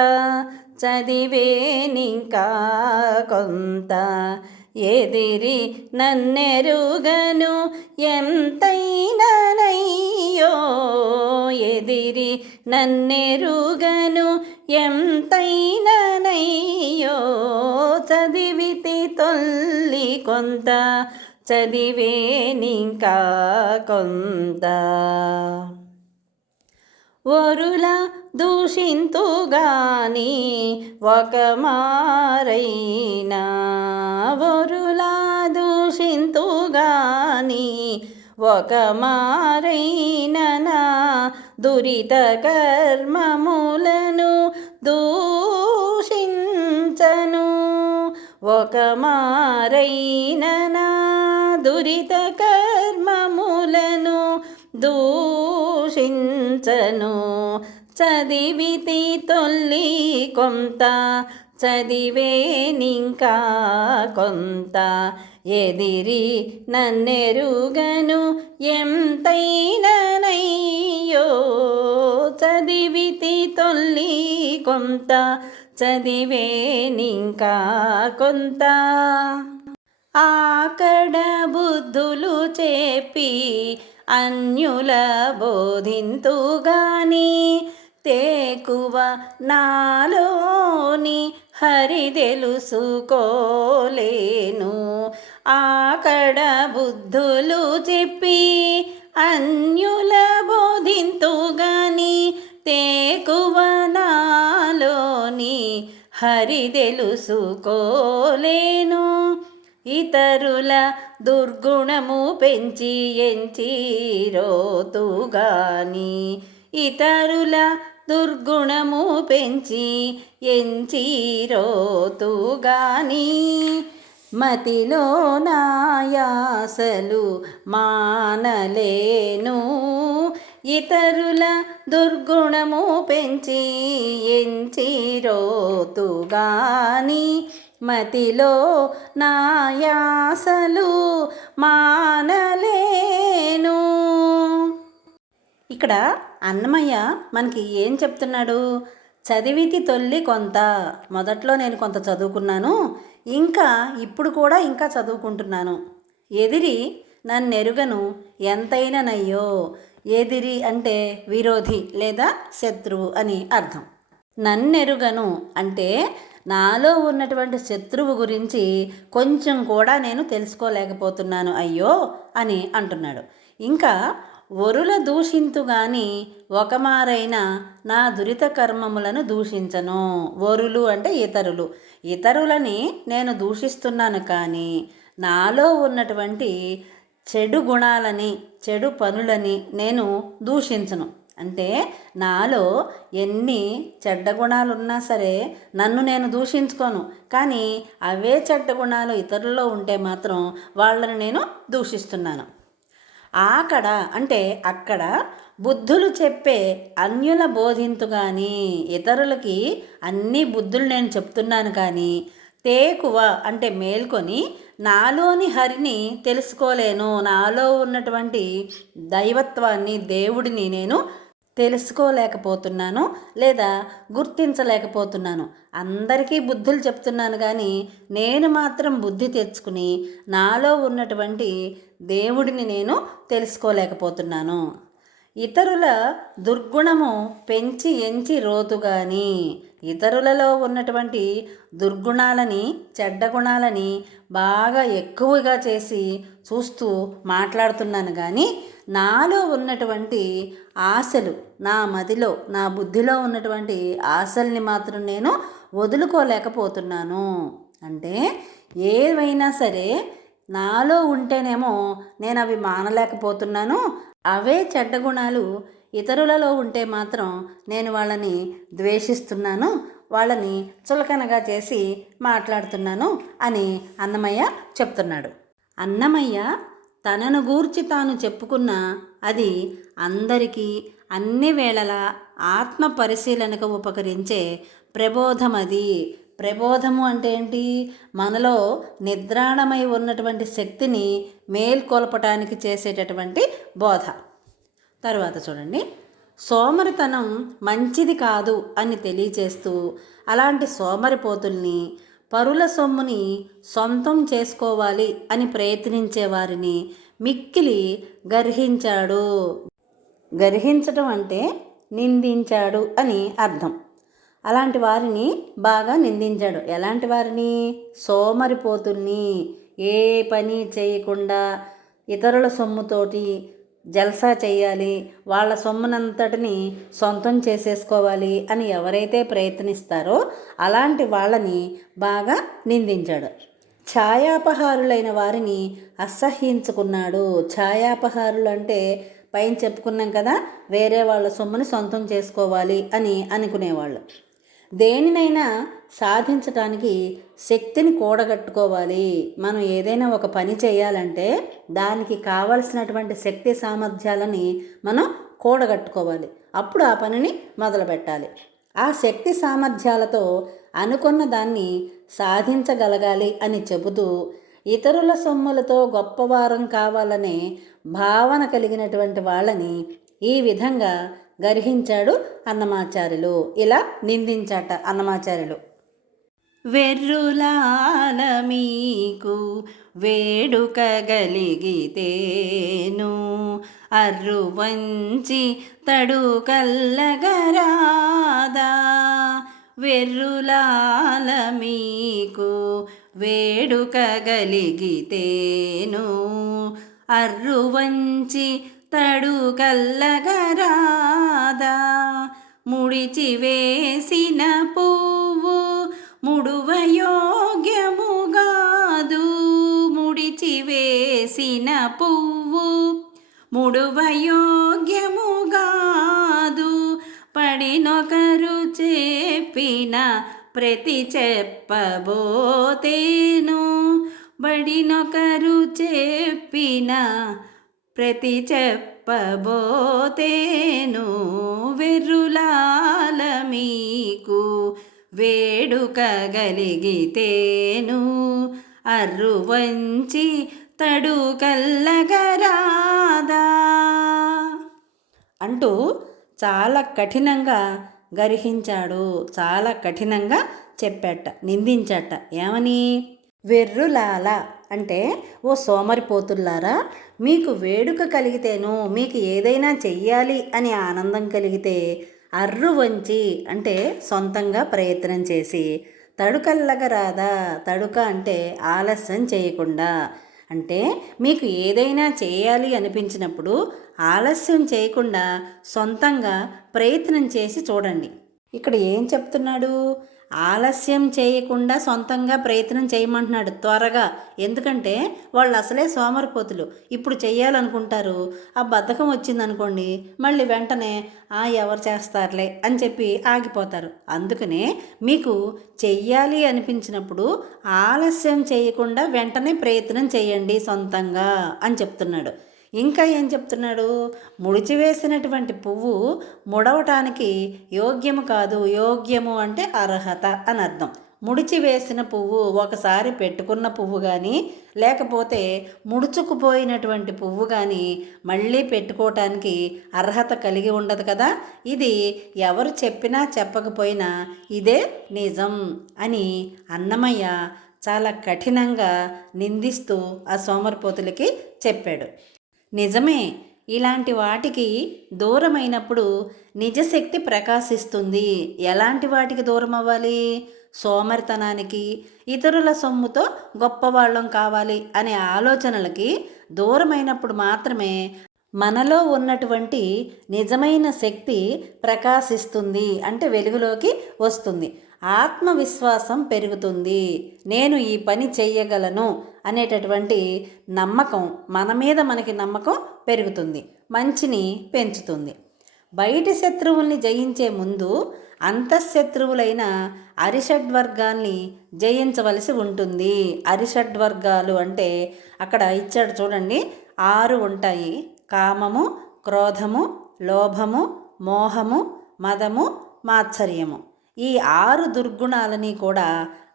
చదివేనింకా కొంత, ఎదిరి నన్నెరుగను ఎంతైననయ్యో, ఎదిరి నన్నెరుగను ఎంతైననయ్యో, చదివితి తొల్లి కొంత, చదివేనింకా కొంత. వరుల దూషింతుగాని ఒక మారైనా, వరుల దూషింతుగాని ఒక మారైనా, దురిత కర్మములను దూషించను. ఒక మారైనా దురిత కర్మములను దూషించను. చదివితి తొల్లి కొంత, చదివేనింకా కొంత, ఎదిరి నన్నెరుగను ఎంతైననయ్యో, చదివితి తొల్లి కొంత, చదివేనింకా కొంత. ఆకడ బుద్ధులు చెప్పి అన్యుల బోధింతుగాని, తేకువ నాలోని హరి తెలుసుకోలేను. ఆకడ బుద్ధులు చెప్పి అన్యుల బోధింతుగాని, తేకువ నాలోని హరి తెలుసుకోలేను. ఇతరుల దుర్గుణము పెంచి ఎంచిరోతుగాని, ఇతరుల దుర్గుణము పెంచి ఎంచిరోతుగాని, మతిలో నాయాసలు మానలేను. ఇతరుల దుర్గుణము పెంచి ఎంచిరోతుగాని, మతిలో నాయాసలు మానలేను. ఇక్కడ అన్నమయ్య మనకి ఏం చెప్తున్నాడు? చదివితి తొల్లి కొంత, మొదట్లో నేను కొంత చదువుకున్నాను, ఇంకా ఇప్పుడు కూడా ఇంకా చదువుకుంటున్నాను. ఎదిరి నన్నెరుగను ఎంతైననయ్యో. ఎదిరి అంటే విరోధి లేదా శత్రువు అని అర్థం. నన్నెరుగను అంటే నాలో ఉన్నటువంటి శత్రువు గురించి కొంచెం కూడా నేను తెలుసుకోలేకపోతున్నాను అయ్యో అని అంటున్నాడు. ఇంకా వరుల దూషింతుగాని ఒక మారైనా నా దురిత కర్మములను దూషించను. వరులు అంటే ఇతరులు, ఇతరులని నేను దూషిస్తున్నాను కానీ నాలో ఉన్నటువంటి చెడు గుణాలని, చెడు పనులని నేను దూషించను. అంటే నాలో ఎన్ని చెడ్డ గుణాలు ఉన్నా సరే నన్ను నేను దూషించుకోను, కానీ అవే చెడ్డ గుణాలు ఇతరుల్లో ఉంటే మాత్రం వాళ్ళని నేను దూషిస్తున్నాను. ఆకడ అంటే అక్కడ బుద్ధులు చెప్పే అన్యుల బోధింతు కానీ, ఇతరులకి అన్ని బుద్ధులు నేను చెప్తున్నాను కానీ, తేకువ అంటే మేల్కొని నాలోని హరిని తెలుసుకోలేను. నాలో ఉన్నటువంటి దైవత్వాన్ని, దేవుడిని నేను తెలుసుకోలేకపోతున్నాను లేదా గుర్తించలేకపోతున్నాను. అందరికీ బుద్ధులు చెప్తున్నాను కానీ నేను మాత్రం బుద్ధి తెచ్చుకుని నాలో ఉన్నటువంటి దేవుడిని నేను తెలుసుకోలేకపోతున్నాను. ఇతరుల దుర్గుణము పెంచి ఎంచి రోతుగాని, ఇతరులలో ఉన్నటువంటి దుర్గుణాలని, చెడ్డ గుణాలని బాగా ఎక్కువగా చేసి చూస్తూ మాట్లాడుతున్నాను కానీ నాలో ఉన్నటువంటి ఆశలు, నా మదిలో, నా బుద్ధిలో ఉన్నటువంటి ఆశల్ని మాత్రం నేను వదులుకోలేకపోతున్నాను. అంటే ఏవైనా సరే నాలో ఉంటేనేమో నేను అవి మానలేకపోతున్నాను, అవే చెడ్డ గుణాలు ఇతరులలో ఉంటే మాత్రం నేను వాళ్ళని ద్వేషిస్తున్నాను, వాళ్ళని చులకనగా చేసి మాట్లాడుతున్నాను అని అన్నమయ్య చెప్తున్నాడు. అన్నమయ్య తనను గూర్చి తాను చెప్పుకున్న అది అందరికీ అన్ని వేళలా ఆత్మ పరిశీలనకు ఉపకరించే ప్రబోధం అది. ప్రబోధము అంటే ఏంటి? మనలో నిద్రాణమై ఉన్నటువంటి శక్తిని మేల్కొల్పటానికి చేసేటటువంటి బోధ. తరువాత చూడండి, సోమరితనం మంచిది కాదు అని తెలియచేస్తూ అలాంటి సోమరిపోతుల్ని, పరుల సొమ్ముని సొంతం చేసుకోవాలి అని ప్రయత్నించే వారిని మిక్కిలి గర్హించాడు. గర్హించటం అంటే నిందించాడు అని అర్థం. అలాంటి వారిని బాగా నిందించాడు. ఎలాంటి వారిని? సోమరిపోతుల్ని, ఏ పని చేయకుండా ఇతరుల సొమ్ముతోటి జల్సా చేయాలి, వాళ్ళ సొమ్మునంతటిని సొంతం చేసేసుకోవాలి అని ఎవరైతే ప్రయత్నిస్తారో అలాంటి వాళ్ళని బాగా నిందించాడు. ఛాయాపహారులైన వారిని అసహ్యించుకున్నాడు. ఛాయాపహారులు అంటే పైన చెప్పుకున్నాం కదా, వేరే వాళ్ళ సొమ్ముని సొంతం చేసుకోవాలి అని అనుకునేవాళ్ళు. దేనినైనా సాధించటానికి శక్తిని కూడగట్టుకోవాలి. మనం ఏదైనా ఒక పని చేయాలంటే దానికి కావలసినటువంటి శక్తి సామర్థ్యాలని మనం కూడగట్టుకోవాలి. అప్పుడు ఆ పనిని మొదలు పెట్టాలి. ఆ శక్తి సామర్థ్యాలతో అనుకున్న దాన్ని సాధించగలగాలి అని చెబుతూ ఇతరుల సొమ్ములతో గొప్పవారం కావాలనే భావన కలిగినటువంటి వాళ్ళని ఈ విధంగా గర్హించాడు అన్నమాచార్యులు. ఇలా నిందించాట అన్నమాచార్యులు. వెర్రులాల మీకు వేడుక గలిగితేను అర్రు వంచి తడు కల్లగరాదా. వెర్రులాల మీకు వేడుక గలిగితేను అర్రు వంచి తడు కల్లగరాదా. ముడిచి వేసిన పువ్వు ముడువ యోగ్యముగాదు. ముడిచి వేసిన పువ్వు ముడువ యోగ్యముగాదు. పడినొకరు చెప్పిన ప్రతి చెప్పబోతేను. బడినొకరు చెప్పిన ప్రతి చెప్పబోతేను. వెర్రులాల మీకు వేడుక గలిగితేను అర్రు వంచి తడు కల్లగరాదా అంటూ చాలా కఠినంగా గర్హించాడు. చాలా కఠినంగా చెప్పాట, నిందించాట. ఏమని? వెర్రులాల అంటే ఓ సోమరిపోతుల్లారా, మీకు వేడుక కలిగితేను, మీకు ఏదైనా చెయ్యాలి అని ఆనందం కలిగితే అర్రు వంచి అంటే సొంతంగా ప్రయత్నం చేసి, తడుకల్లగా రాదా. తడుక అంటే ఆలస్యం చేయకుండా. అంటే మీకు ఏదైనా చేయాలి అనిపించినప్పుడు ఆలస్యం చేయకుండా సొంతంగా ప్రయత్నం చేసి చూడండి. ఇక్కడ ఏం చెప్తున్నాడు? ఆలస్యం చేయకుండా సొంతంగా ప్రయత్నం చేయమంటున్నాడు, త్వరగా. ఎందుకంటే వాళ్ళు అసలే సోమరిపోతులు. ఇప్పుడు చెయ్యాలనుకుంటారు, ఆ బద్ధకం వచ్చిందనుకోండి మళ్ళీ వెంటనే ఎవరు చేస్తారులే అని చెప్పి ఆగిపోతారు. అందుకనే మీకు చెయ్యాలి అనిపించినప్పుడు ఆలస్యం చేయకుండా వెంటనే ప్రయత్నం చేయండి సొంతంగా అని చెప్తున్నాడు. ఇంకా ఏం చెప్తున్నాడు? ముడిచివేసినటువంటి పువ్వు ముడవటానికి యోగ్యము కాదు. యోగ్యము అంటే అర్హత అని అర్థం. ముడిచివేసిన పువ్వు, ఒకసారి పెట్టుకున్న పువ్వు కానీ లేకపోతే ముడుచుకుపోయినటువంటి పువ్వు కానీ మళ్ళీ పెట్టుకోవటానికి అర్హత కలిగి ఉండదు కదా. ఇది ఎవరు చెప్పినా చెప్పకపోయినా ఇదే నిజం అని అన్నమయ్య చాలా కఠినంగా నిందిస్తూ ఆ సోమరిపోతులకి చెప్పాడు. నిజమే, ఇలాంటి వాటికి దూరమైనప్పుడు నిజశక్తి ప్రకాశిస్తుంది. ఎలాంటి వాటికి దూరం అవ్వాలి? సోమరితనానికి, ఇతరుల సొమ్ముతో గొప్పవాళ్ళం కావాలి అనే ఆలోచనలకి దూరమైనప్పుడు మాత్రమే మనలో ఉన్నటువంటి నిజమైన శక్తి ప్రకాశిస్తుంది, అంటే వెలుగులోకి వస్తుంది. ఆత్మవిశ్వాసం పెరుగుతుంది. నేను ఈ పని చెయ్యగలను అనేటటువంటి నమ్మకం, మన మీద మనకి నమ్మకం పెరుగుతుంది, మంచిని పెంచుతుంది. బయటి శత్రువుల్ని జయించే ముందు అంతఃశత్రువులైన అరిషడ్వర్గాల్ని జయించవలసి ఉంటుంది. అరిషడ్వర్గాలు అంటే అక్కడ ఇచ్చాడు చూడండి, 6 ఉంటాయి. కామము, క్రోధము, లోభము, మోహము, మదము, మాత్సర్యము. ఈ 6 దుర్గుణాలని కూడా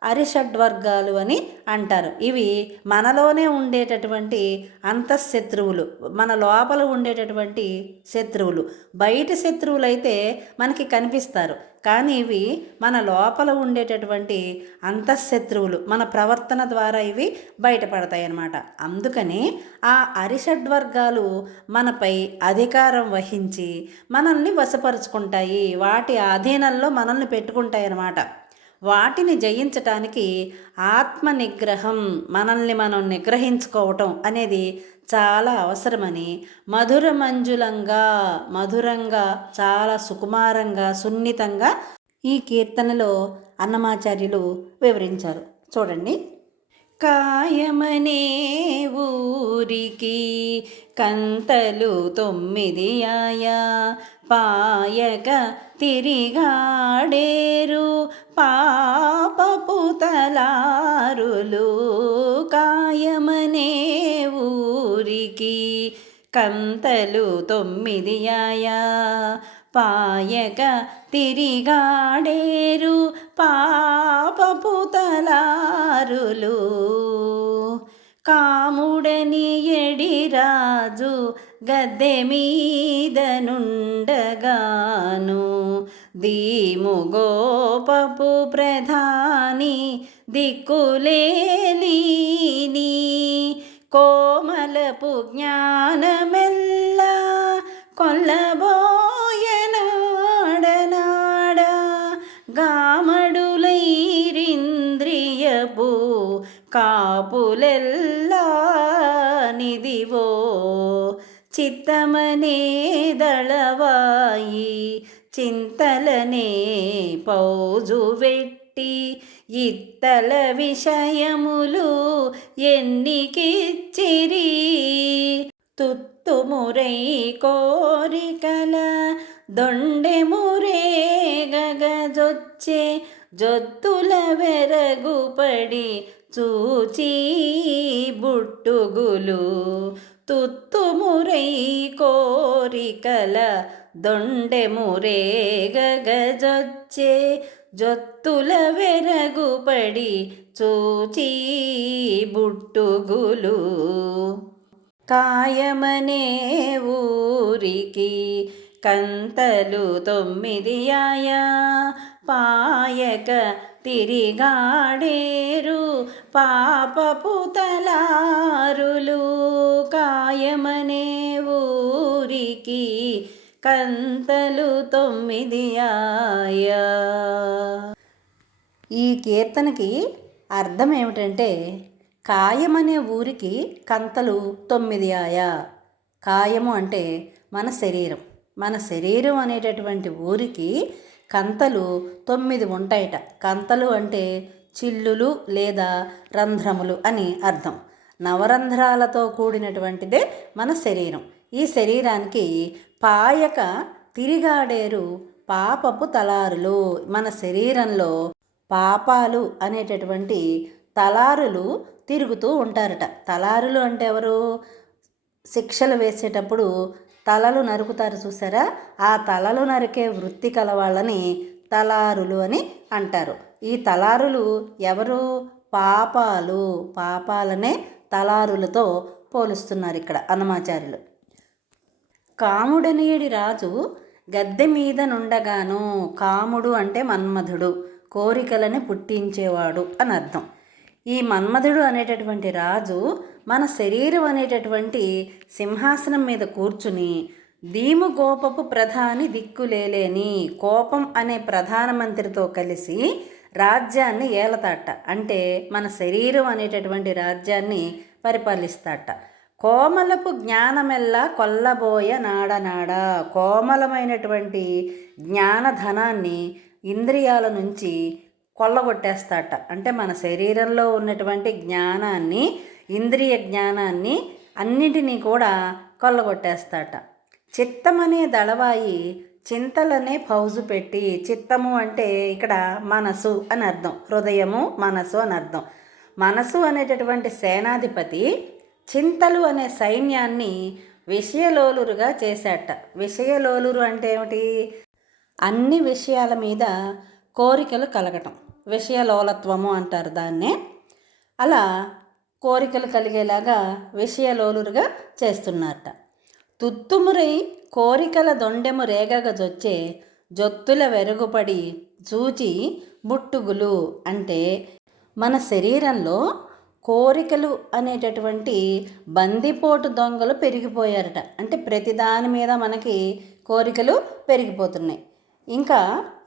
అరిషడ్వర్గాలు అని అంటారు. ఇవి మనలోనే ఉండేటటువంటి అంతఃశత్రువులు, మన లోపల ఉండేటటువంటి శత్రువులు. బయట శత్రువులు అయితే మనకి కనిపిస్తారు, కానీ ఇవి మన లోపల ఉండేటటువంటి అంతఃశత్రువులు. మన ప్రవర్తన ద్వారా ఇవి బయటపడతాయి అన్నమాట. అందుకని ఆ అరిషడ్వర్గాలు మనపై అధికారం వహించి మనల్ని వశపరుచుకుంటాయి, వాటి అధీనంలో మనల్ని పెట్టుకుంటాయి అన్నమాట. వాటిని జయించటానికి ఆత్మ నిగ్రహం, మనల్ని మనం నిగ్రహించుకోవటం అనేది చాలా అవసరమని మధురంగా చాలా సుకుమారంగా సున్నితంగా ఈ కీర్తనలో అన్నమాచార్యులు వివరించారు. చూడండి. కాయమనే ఊరికి కంతలు 9 ఆయా, పాయక తిరిగాడేరు పాపపు తలారులు. కాయమనే ఊరికి కంతలు 9 ఆయా, పాయక తిరిగాడేరు పాపపు తలారులు. కాముడని ఎడిరాజు గద్దె మీదనుండగాను, దీముగోపపు ప్రధాని దిక్కులేని, కోమలపు జ్ఞానమెల్లా కొల్లబోయనాడనాడా, గామడులైరింద్రియపు కాపులెల్లా నిదివో, చిత్తమనే దళవాయి చింతలనే పౌజు వెట్టి, ఇత్తల విషయములు ఎన్నికిచ్చిరి, తుత్తుమురై కోరికల దొండెమురేగజొచ్చే, జొత్తుల వెరగుపడి చూచి బుట్టుగులు. తుత్తుమురై కోరికల దొండెమురేగజొచ్చే, జొత్తుల వెరగుపడి చూచి బుట్టుగులు. కాయమనే ఊరికి కంతలు 9 ఆయా, పాయక తిరిగాడేరు పాపపు తలారులు. కాయమనే ఊరికి కంతలు 9 ఆయా. ఈ కీర్తనకి అర్థం ఏమిటంటే, కాయమనే ఊరికి కంతలు 9 ఆయా. కాయము అంటే మన శరీరం. మన శరీరం అనేటటువంటి ఊరికి కంతలు 9 ఉంటాయట. కంతలు అంటే చిల్లులు లేదా రంధ్రములు అని అర్థం. నవరంధ్రాలతో కూడినటువంటిదే మన శరీరం. ఈ శరీరానికి పాయక తిరిగాడేరు పాపపు తలారులు. మన శరీరంలో పాపాలు అనేటటువంటి తలారులు తిరుగుతూ ఉంటారట. తలారులు అంటే ఎవరు? శిక్షలు వేసేటప్పుడు తలలు నరుకుతారు చూసారా, ఆ తలలు నరికే వృత్తి కలవాళ్ళని తలారులు అని అంటారు. ఈ తలారులు ఎవరు? పాపాలు. పాపాలనే తలారులతో పోలుస్తున్నారు ఇక్కడ అన్నమాచార్యులు. కాముడనేడి రాజు గద్దె మీద నుండగాను. కాముడు అంటే మన్మధుడు, కోరికలని పుట్టించేవాడు అని అర్థం. ఈ మన్మధుడు అనేటటువంటి రాజు మన శరీరం అనేటటువంటి సింహాసనం మీద కూర్చుని దీముగోపపు ప్రధాని దిక్కులేలేని కోపం అనే ప్రధానమంత్రితో కలిసి రాజ్యాన్ని ఏలతాట. అంటే మన శరీరం అనేటటువంటి రాజ్యాన్ని పరిపాలిస్తాట. కోమలపు జ్ఞానమెల్లా కొల్లబోయ నాడనాడ, కోమలమైనటువంటి జ్ఞానధనాన్ని ఇంద్రియాల నుంచి కొల్లగొట్టేస్తాట. అంటే మన శరీరంలో ఉన్నటువంటి జ్ఞానాన్ని, ఇంద్రియ జ్ఞానాన్ని అన్నిటినీ కూడా కొల్లగొట్టేస్తాట. చిత్తమనే దళవాయి చింతలనే పౌజు పెట్టి, చిత్తము అంటే ఇక్కడ మనసు అని అర్థం, హృదయము మనసు అని అర్థం. మనసు అనేటటువంటి సేనాధిపతి చింతలు అనే సైన్యాన్ని విషయలోలురుగా చేశాట. విషయలోలురు అంటే ఏమిటి? అన్ని విషయాల మీద కోరికలు కలగటం, విషయలోలత్వము అంటారు దాన్నే. అలా కోరికలు కలిగేలాగా విషయలోలురుగా చేస్తున్నారట. తుత్తుమురై కోరికల దొండెము రేగగజొచ్చే జొత్తుల వెరుగుపడి చూచి బుట్టుగులు అంటే మన శరీరంలో కోరికలు అనేటటువంటి బందిపోటు దొంగలు పెరిగిపోయారట. అంటే ప్రతిదాని మీద మనకి కోరికలు పెరిగిపోతున్నాయి.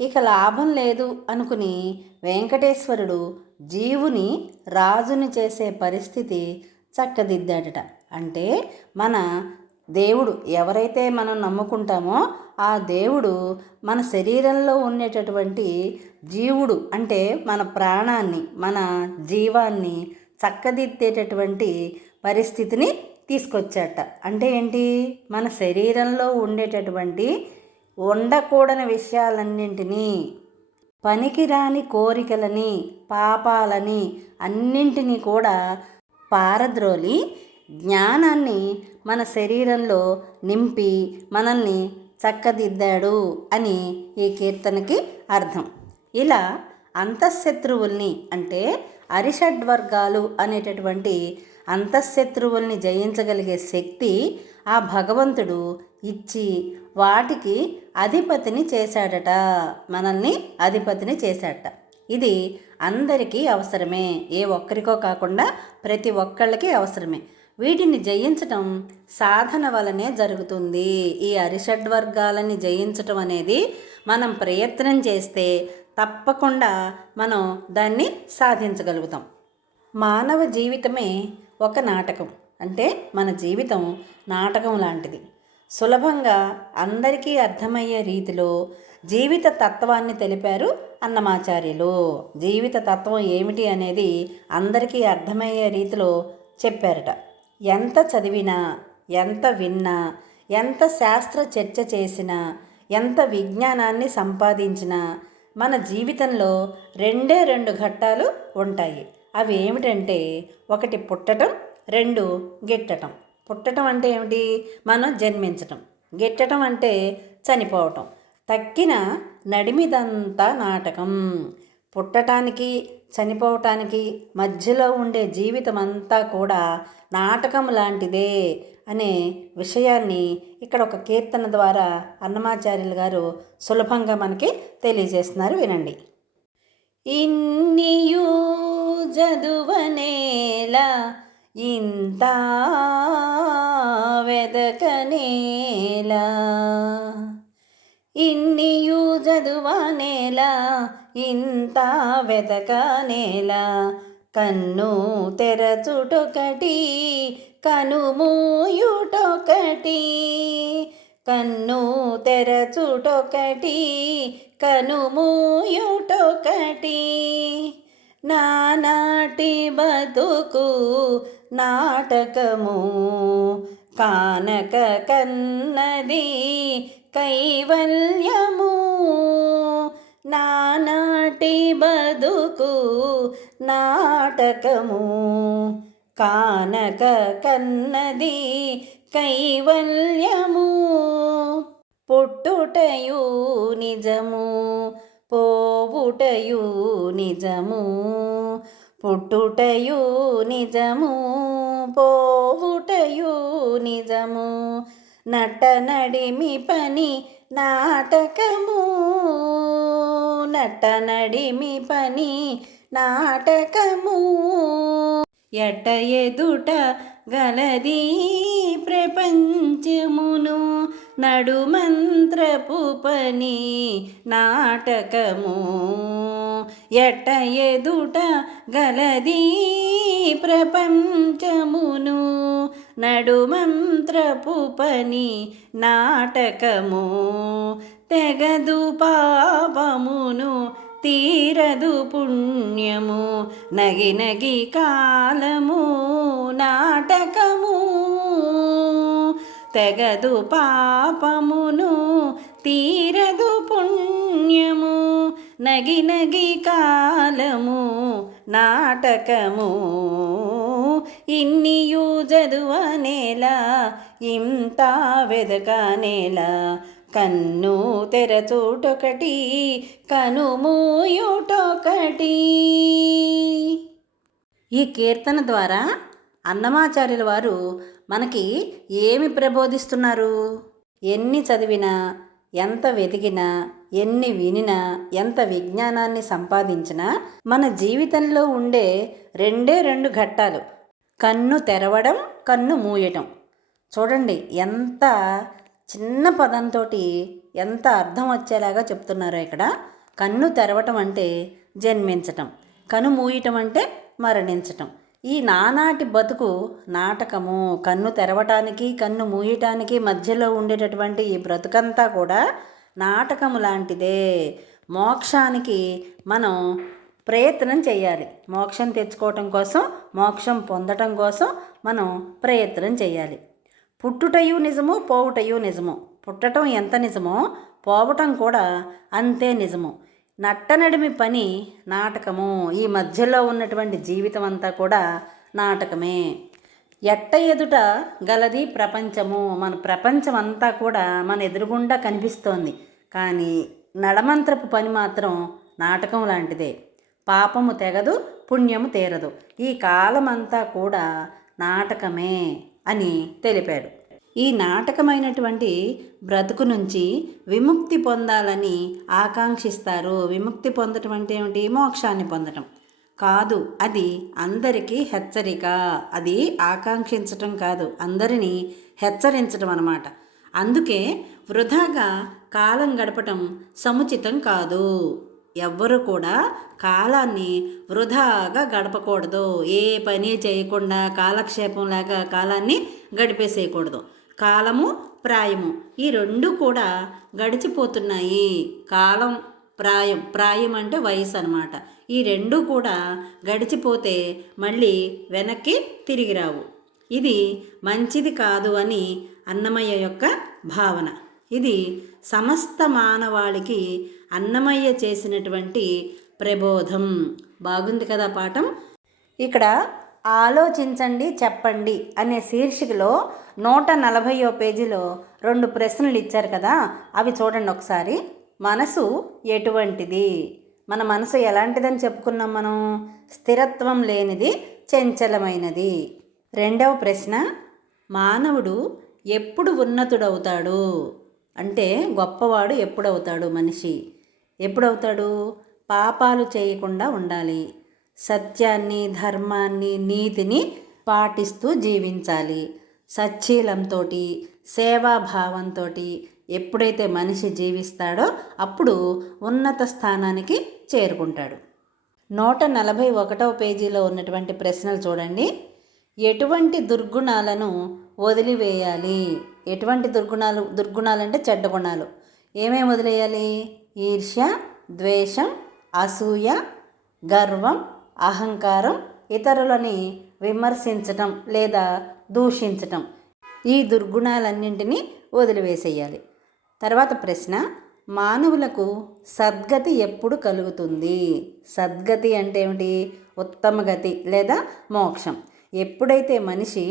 ఇక లాభం లేదు అనుకుని వెంకటేశ్వరుడు జీవుని రాజుని చేసే పరిస్థితి చక్కదిద్దాడట. అంటే మన దేవుడు ఎవరైతే మనం నమ్ముకుంటామో ఆ దేవుడు మన శరీరంలో ఉండేటటువంటి జీవుడు అంటే మన ప్రాణాన్ని, మన జీవాన్ని చక్కదిద్దేటటువంటి పరిస్థితిని తీసుకొచ్చాట. అంటే ఏంటి? మన శరీరంలో ఉండేటటువంటి ఉండకూడని విషయాలన్నింటినీ, పనికిరాని కోరికలని, పాపాలని అన్నింటినీ కూడా పారద్రోలి జ్ఞానాన్ని మన శరీరంలో నింపి మనల్ని చక్కదిద్దాడు అని ఈ కీర్తనకి అర్థం. ఇలా అంతఃశత్రువుల్ని అంటే అరిషడ్వర్గాలు అనేటటువంటి అంతఃశత్రువుల్ని జయించగలిగే శక్తి ఆ భగవంతుడు ఇచ్చి వాటికి అధిపతిని చేశాడట. మనల్ని అధిపతిని చేశాడట. ఇది అందరికీ అవసరమే, ఏ ఒక్కరికో కాకుండా ప్రతి ఒక్కళ్ళకి అవసరమే. వీటిని జయించటం సాధన వలనే జరుగుతుంది. ఈ అరిషడ్వర్గాలని జయించటం అనేది మనం ప్రయత్నం చేస్తే తప్పకుండా మనం దాన్ని సాధించగలుగుతాం. మానవ జీవితమే ఒక నాటకం. అంటే మన జీవితం నాటకం లాంటిది. సులభంగా అందరికీ అర్థమయ్యే రీతిలో జీవిత తత్వాన్ని తెలిపారు అన్నమాచార్యులు. జీవిత తత్వం ఏమిటి అనేది అందరికీ అర్థమయ్యే రీతిలో చెప్పారట. ఎంత చదివినా, ఎంత విన్నా, ఎంత శాస్త్ర చర్చ చేసినా, ఎంత విజ్ఞానాన్ని సంపాదించినా మన జీవితంలో రెండు ఘట్టాలు ఉంటాయి. అవి ఏమిటంటే, ఒకటి పుట్టడం, రెండు గిట్టటం. పుట్టడం అంటే ఏమిటి? మనం జన్మించటం. గిట్టటం అంటే చనిపోవటం. తక్కిన నడిమిదంతా నాటకం. పుట్టటానికి చనిపోవటానికి మధ్యలో ఉండే జీవితం అంతా కూడా నాటకం లాంటిదే అనే విషయాన్ని ఇక్కడ ఒక కీర్తన ద్వారా అన్నమాచార్యులు గారు సులభంగా మనకి తెలియజేస్తున్నారు. వినండి. ఇన్నియూ చదువనేలా ఇంత వెదకనేలా, ఇన్నియూ చదువనేలా ఇంత వెదకనేలా, కన్ను తెరచుటొకటి కనుమూయుటొకటి, కన్ను తెరచుటొకటి కనుమూయుటొకటి, నానాటి బతుకు నాటకము కానక కన్నది కైవల్యము, నానాటి బతుకు నాటకము కానక కన్నది కైవల్యము, పుట్టుటయు నిజము పోవుటయు నిజము, పుట్టుటయు నిజము పోవుటయు నిజము, నటనడిమి పని నాటకము, నటనడిమి పని నాటకము, ఎట ఎదుట గలదీ ప్రపంచమును నడుమంత్రపు పని నాటకము ఎట్ట ఎదుట గలదీ ప్రపంచమును నడుమంత్రపు పని నాటకము తెగదు పాపమును తీరదు పుణ్యము నగి కాలము నాటకము తెగదు పాపమును తీరదు పుణ్యము నగి కాలము నాటకము ఇన్నియు చదువనేలా ఇంత వెదకనేలా కన్ను తెరచూటొకటి కనుమూయుటొకటి. ఈ కీర్తన ద్వారా అన్నమాచార్యుల వారు మనకి ఏమి ప్రబోధిస్తున్నారు? ఎన్ని చదివినా, ఎంత వెతికినా, ఎన్ని వినినా, ఎంత విజ్ఞానాన్ని సంపాదించినా మన జీవితంలో ఉండే రెండు ఘట్టాలు: కన్ను తెరవడం, కన్ను మూయటం. చూడండి ఎంత చిన్న పదంతో ఎంత అర్థం వచ్చేలాగా చెప్తున్నారో ఇక్కడ. కన్ను తెరవటం అంటే జన్మించటం, కన్ను మూయటం అంటే మరణించటం. ఈ నానాటి బతుకు నాటకము. కన్ను తెరవటానికి, కన్ను మూయటానికి మధ్యలో ఉండేటటువంటి ఈ బ్రతుకంతా కూడా నాటకము లాంటిదే. మోక్షానికి మనం ప్రయత్నం చేయాలి. మోక్షం తెచ్చుకోవటం కోసం, మోక్షం పొందటం కోసం మనం ప్రయత్నం చేయాలి. పుట్టుటయు నిజము, పోవుటయు నిజము. పుట్టటం ఎంత నిజమో పోవటం కూడా అంతే నిజము. నట్టనడిమి పని నాటకము. ఈ మధ్యలో ఉన్నటువంటి జీవితం అంతా కూడా నాటకమే. ఎట్ట ఎదుట గలది ప్రపంచము. మన ప్రపంచం అంతా కూడా మన ఎదురుగుండా కనిపిస్తోంది, కానీ నడమంత్రపు పని మాత్రం నాటకం లాంటిదే. పాపము తెగదు, పుణ్యము తీరదు. ఈ కాలమంతా కూడా నాటకమే అని తెలిపాడు. ఈ నాటకమైనటువంటి బ్రతుకు నుంచి విముక్తి పొందాలని ఆకాంక్షిస్తారు. విముక్తి పొందటం అంటే ఏమిటి? మోక్షాన్ని పొందటం కాదు, అది అందరికీ హెచ్చరిక. అది ఆకాంక్షించటం కాదు, అందరినీ హెచ్చరించడం అన్నమాట. అందుకే వృధాగా కాలం గడపటం సముచితం కాదు. ఎవ్వరు కూడా కాలాన్ని వృధాగా గడపకూడదు. ఏ పని చేయకుండా కాలక్షేపం లేక కాలాన్ని గడిపేసేయకూడదు. కాలము, ప్రాయము ఈ రెండు కూడా గడిచిపోతున్నాయి. కాలం, ప్రాయం అంటే వయసు అన్నమాట. ఈ రెండు కూడా గడిచిపోతే మళ్ళీ వెనక్కి తిరిగి రావు. ఇది మంచిది కాదు అని అన్నమయ్య యొక్క భావన. ఇది సమస్త మానవాళికి అన్నమయ్య చేసినటువంటి ప్రబోధం. బాగుంది కదా పాఠం? ఇక్కడ ఆలోచించండి, చెప్పండి అనే శీర్షికలో 140వ పేజీలో 2 ప్రశ్నలు ఇచ్చారు కదా, అవి చూడండి ఒకసారి. మనసు ఎటువంటిది? మన మనసు ఎలాంటిదని చెప్పుకున్నాం మనం? స్థిరత్వం లేనిది, చంచలమైనది. 2వ ప్రశ్న, మానవుడు ఎప్పుడు ఉన్నతుడవుతాడు? అంటే గొప్పవాడు ఎప్పుడవుతాడు? మనిషి ఎప్పుడవుతాడు? పాపాలు చేయకుండా ఉండాలి, సత్యాన్ని, ధర్మాన్ని, నీతిని పాటిస్తూ జీవించాలి. సచ్చీలంతో, సేవాభావంతో ఎప్పుడైతే మనిషి జీవిస్తాడో అప్పుడు ఉన్నత స్థానానికి చేరుకుంటాడు. 141వ పేజీలో ఉన్నటువంటి ప్రశ్నలు చూడండి. ఎటువంటి దుర్గుణాలను వదిలివేయాలి? ఎటువంటి దుర్గుణాలు అంటే చెడ్డ గుణాలు. ఏమేమి వదిలేయాలి? ఈర్ష్య, ద్వేషం, అసూయ, గర్వం, అహంకారం, ఇతరులని విమర్శించటం లేదా దూషించటం. ఈ దుర్గుణాలన్నింటినీ వదిలివేసేయాలి. తర్వాత ప్రశ్న, మానవులకు సద్గతి ఎప్పుడు కలుగుతుంది? సద్గతి అంటే ఏమిటి? ఉత్తమ గతి లేదా మోక్షం. ఎప్పుడైతే మనిషి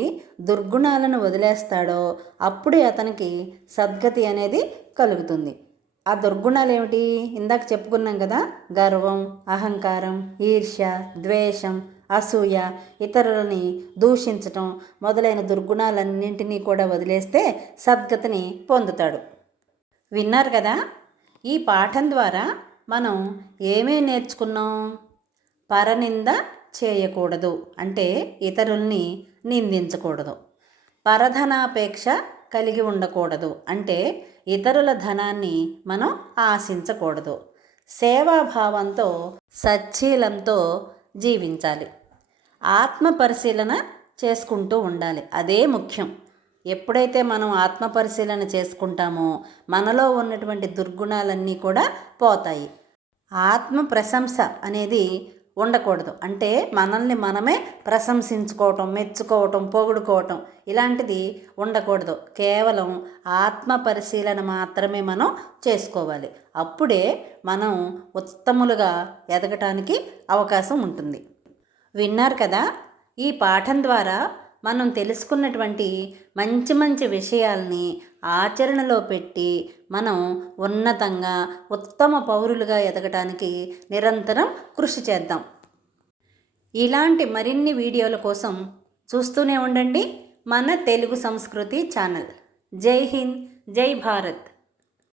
దుర్గుణాలను వదిలేస్తాడో అప్పుడే అతనికి సద్గతి అనేది కలుగుతుంది. ఆ దుర్గుణాలు ఏమిటి? ఇందాక చెప్పుకున్నాం కదా, గర్వం, అహంకారం, ఈర్ష్య, ద్వేషం, అసూయ, ఇతరులని దూషించటం మొదలైన దుర్గుణాలన్నింటినీ కూడా వదిలేస్తే సద్గతిని పొందుతాడు. విన్నారు కదా? ఈ పాఠం ద్వారా మనం ఏమేమి నేర్చుకున్నాం? పరనింద చేయకూడదు, అంటే ఇతరుల్ని నిందించకూడదు. పరధనాపేక్ష కలిగి ఉండకూడదు, అంటే ఇతరుల ధనాన్ని మనం ఆశించకూడదు. సేవాభావంతో సచ్చీలంతో జీవించాలి. ఆత్మ పరిశీలన చేసుకుంటూ ఉండాలి, అదే ముఖ్యం. ఎప్పుడైతే మనం ఆత్మ పరిశీలన చేసుకుంటామో మనలో ఉన్నటువంటి దుర్గుణాలన్నీ కూడా పోతాయి. ఆత్మ ప్రశంస అనేది ఉండకూడదు, అంటే మనల్ని మనమే ప్రశంసించుకోవటం, మెచ్చుకోవటం, పొగుడుకోవటం ఇలాంటిది ఉండకూడదు. కేవలం ఆత్మ పరిశీలన మాత్రమే మనం చేసుకోవాలి. అప్పుడే మనం ఉత్తములుగా ఎదగటానికి అవకాశం ఉంటుంది. విన్నారు కదా, ఈ పాఠం ద్వారా మనం తెలుసుకున్నటువంటి మంచి మంచి విషయాల్ని ఆచరణలో పెట్టి మనం ఉన్నతంగా ఉత్తమ పౌరులుగా ఎదగటానికి నిరంతరం కృషి చేద్దాం. ఇలాంటి మరిన్ని వీడియోల కోసం చూస్తూనే ఉండండి మన తెలుగు సంస్కృతి ఛానల్. జై హింద్, జై భారత్.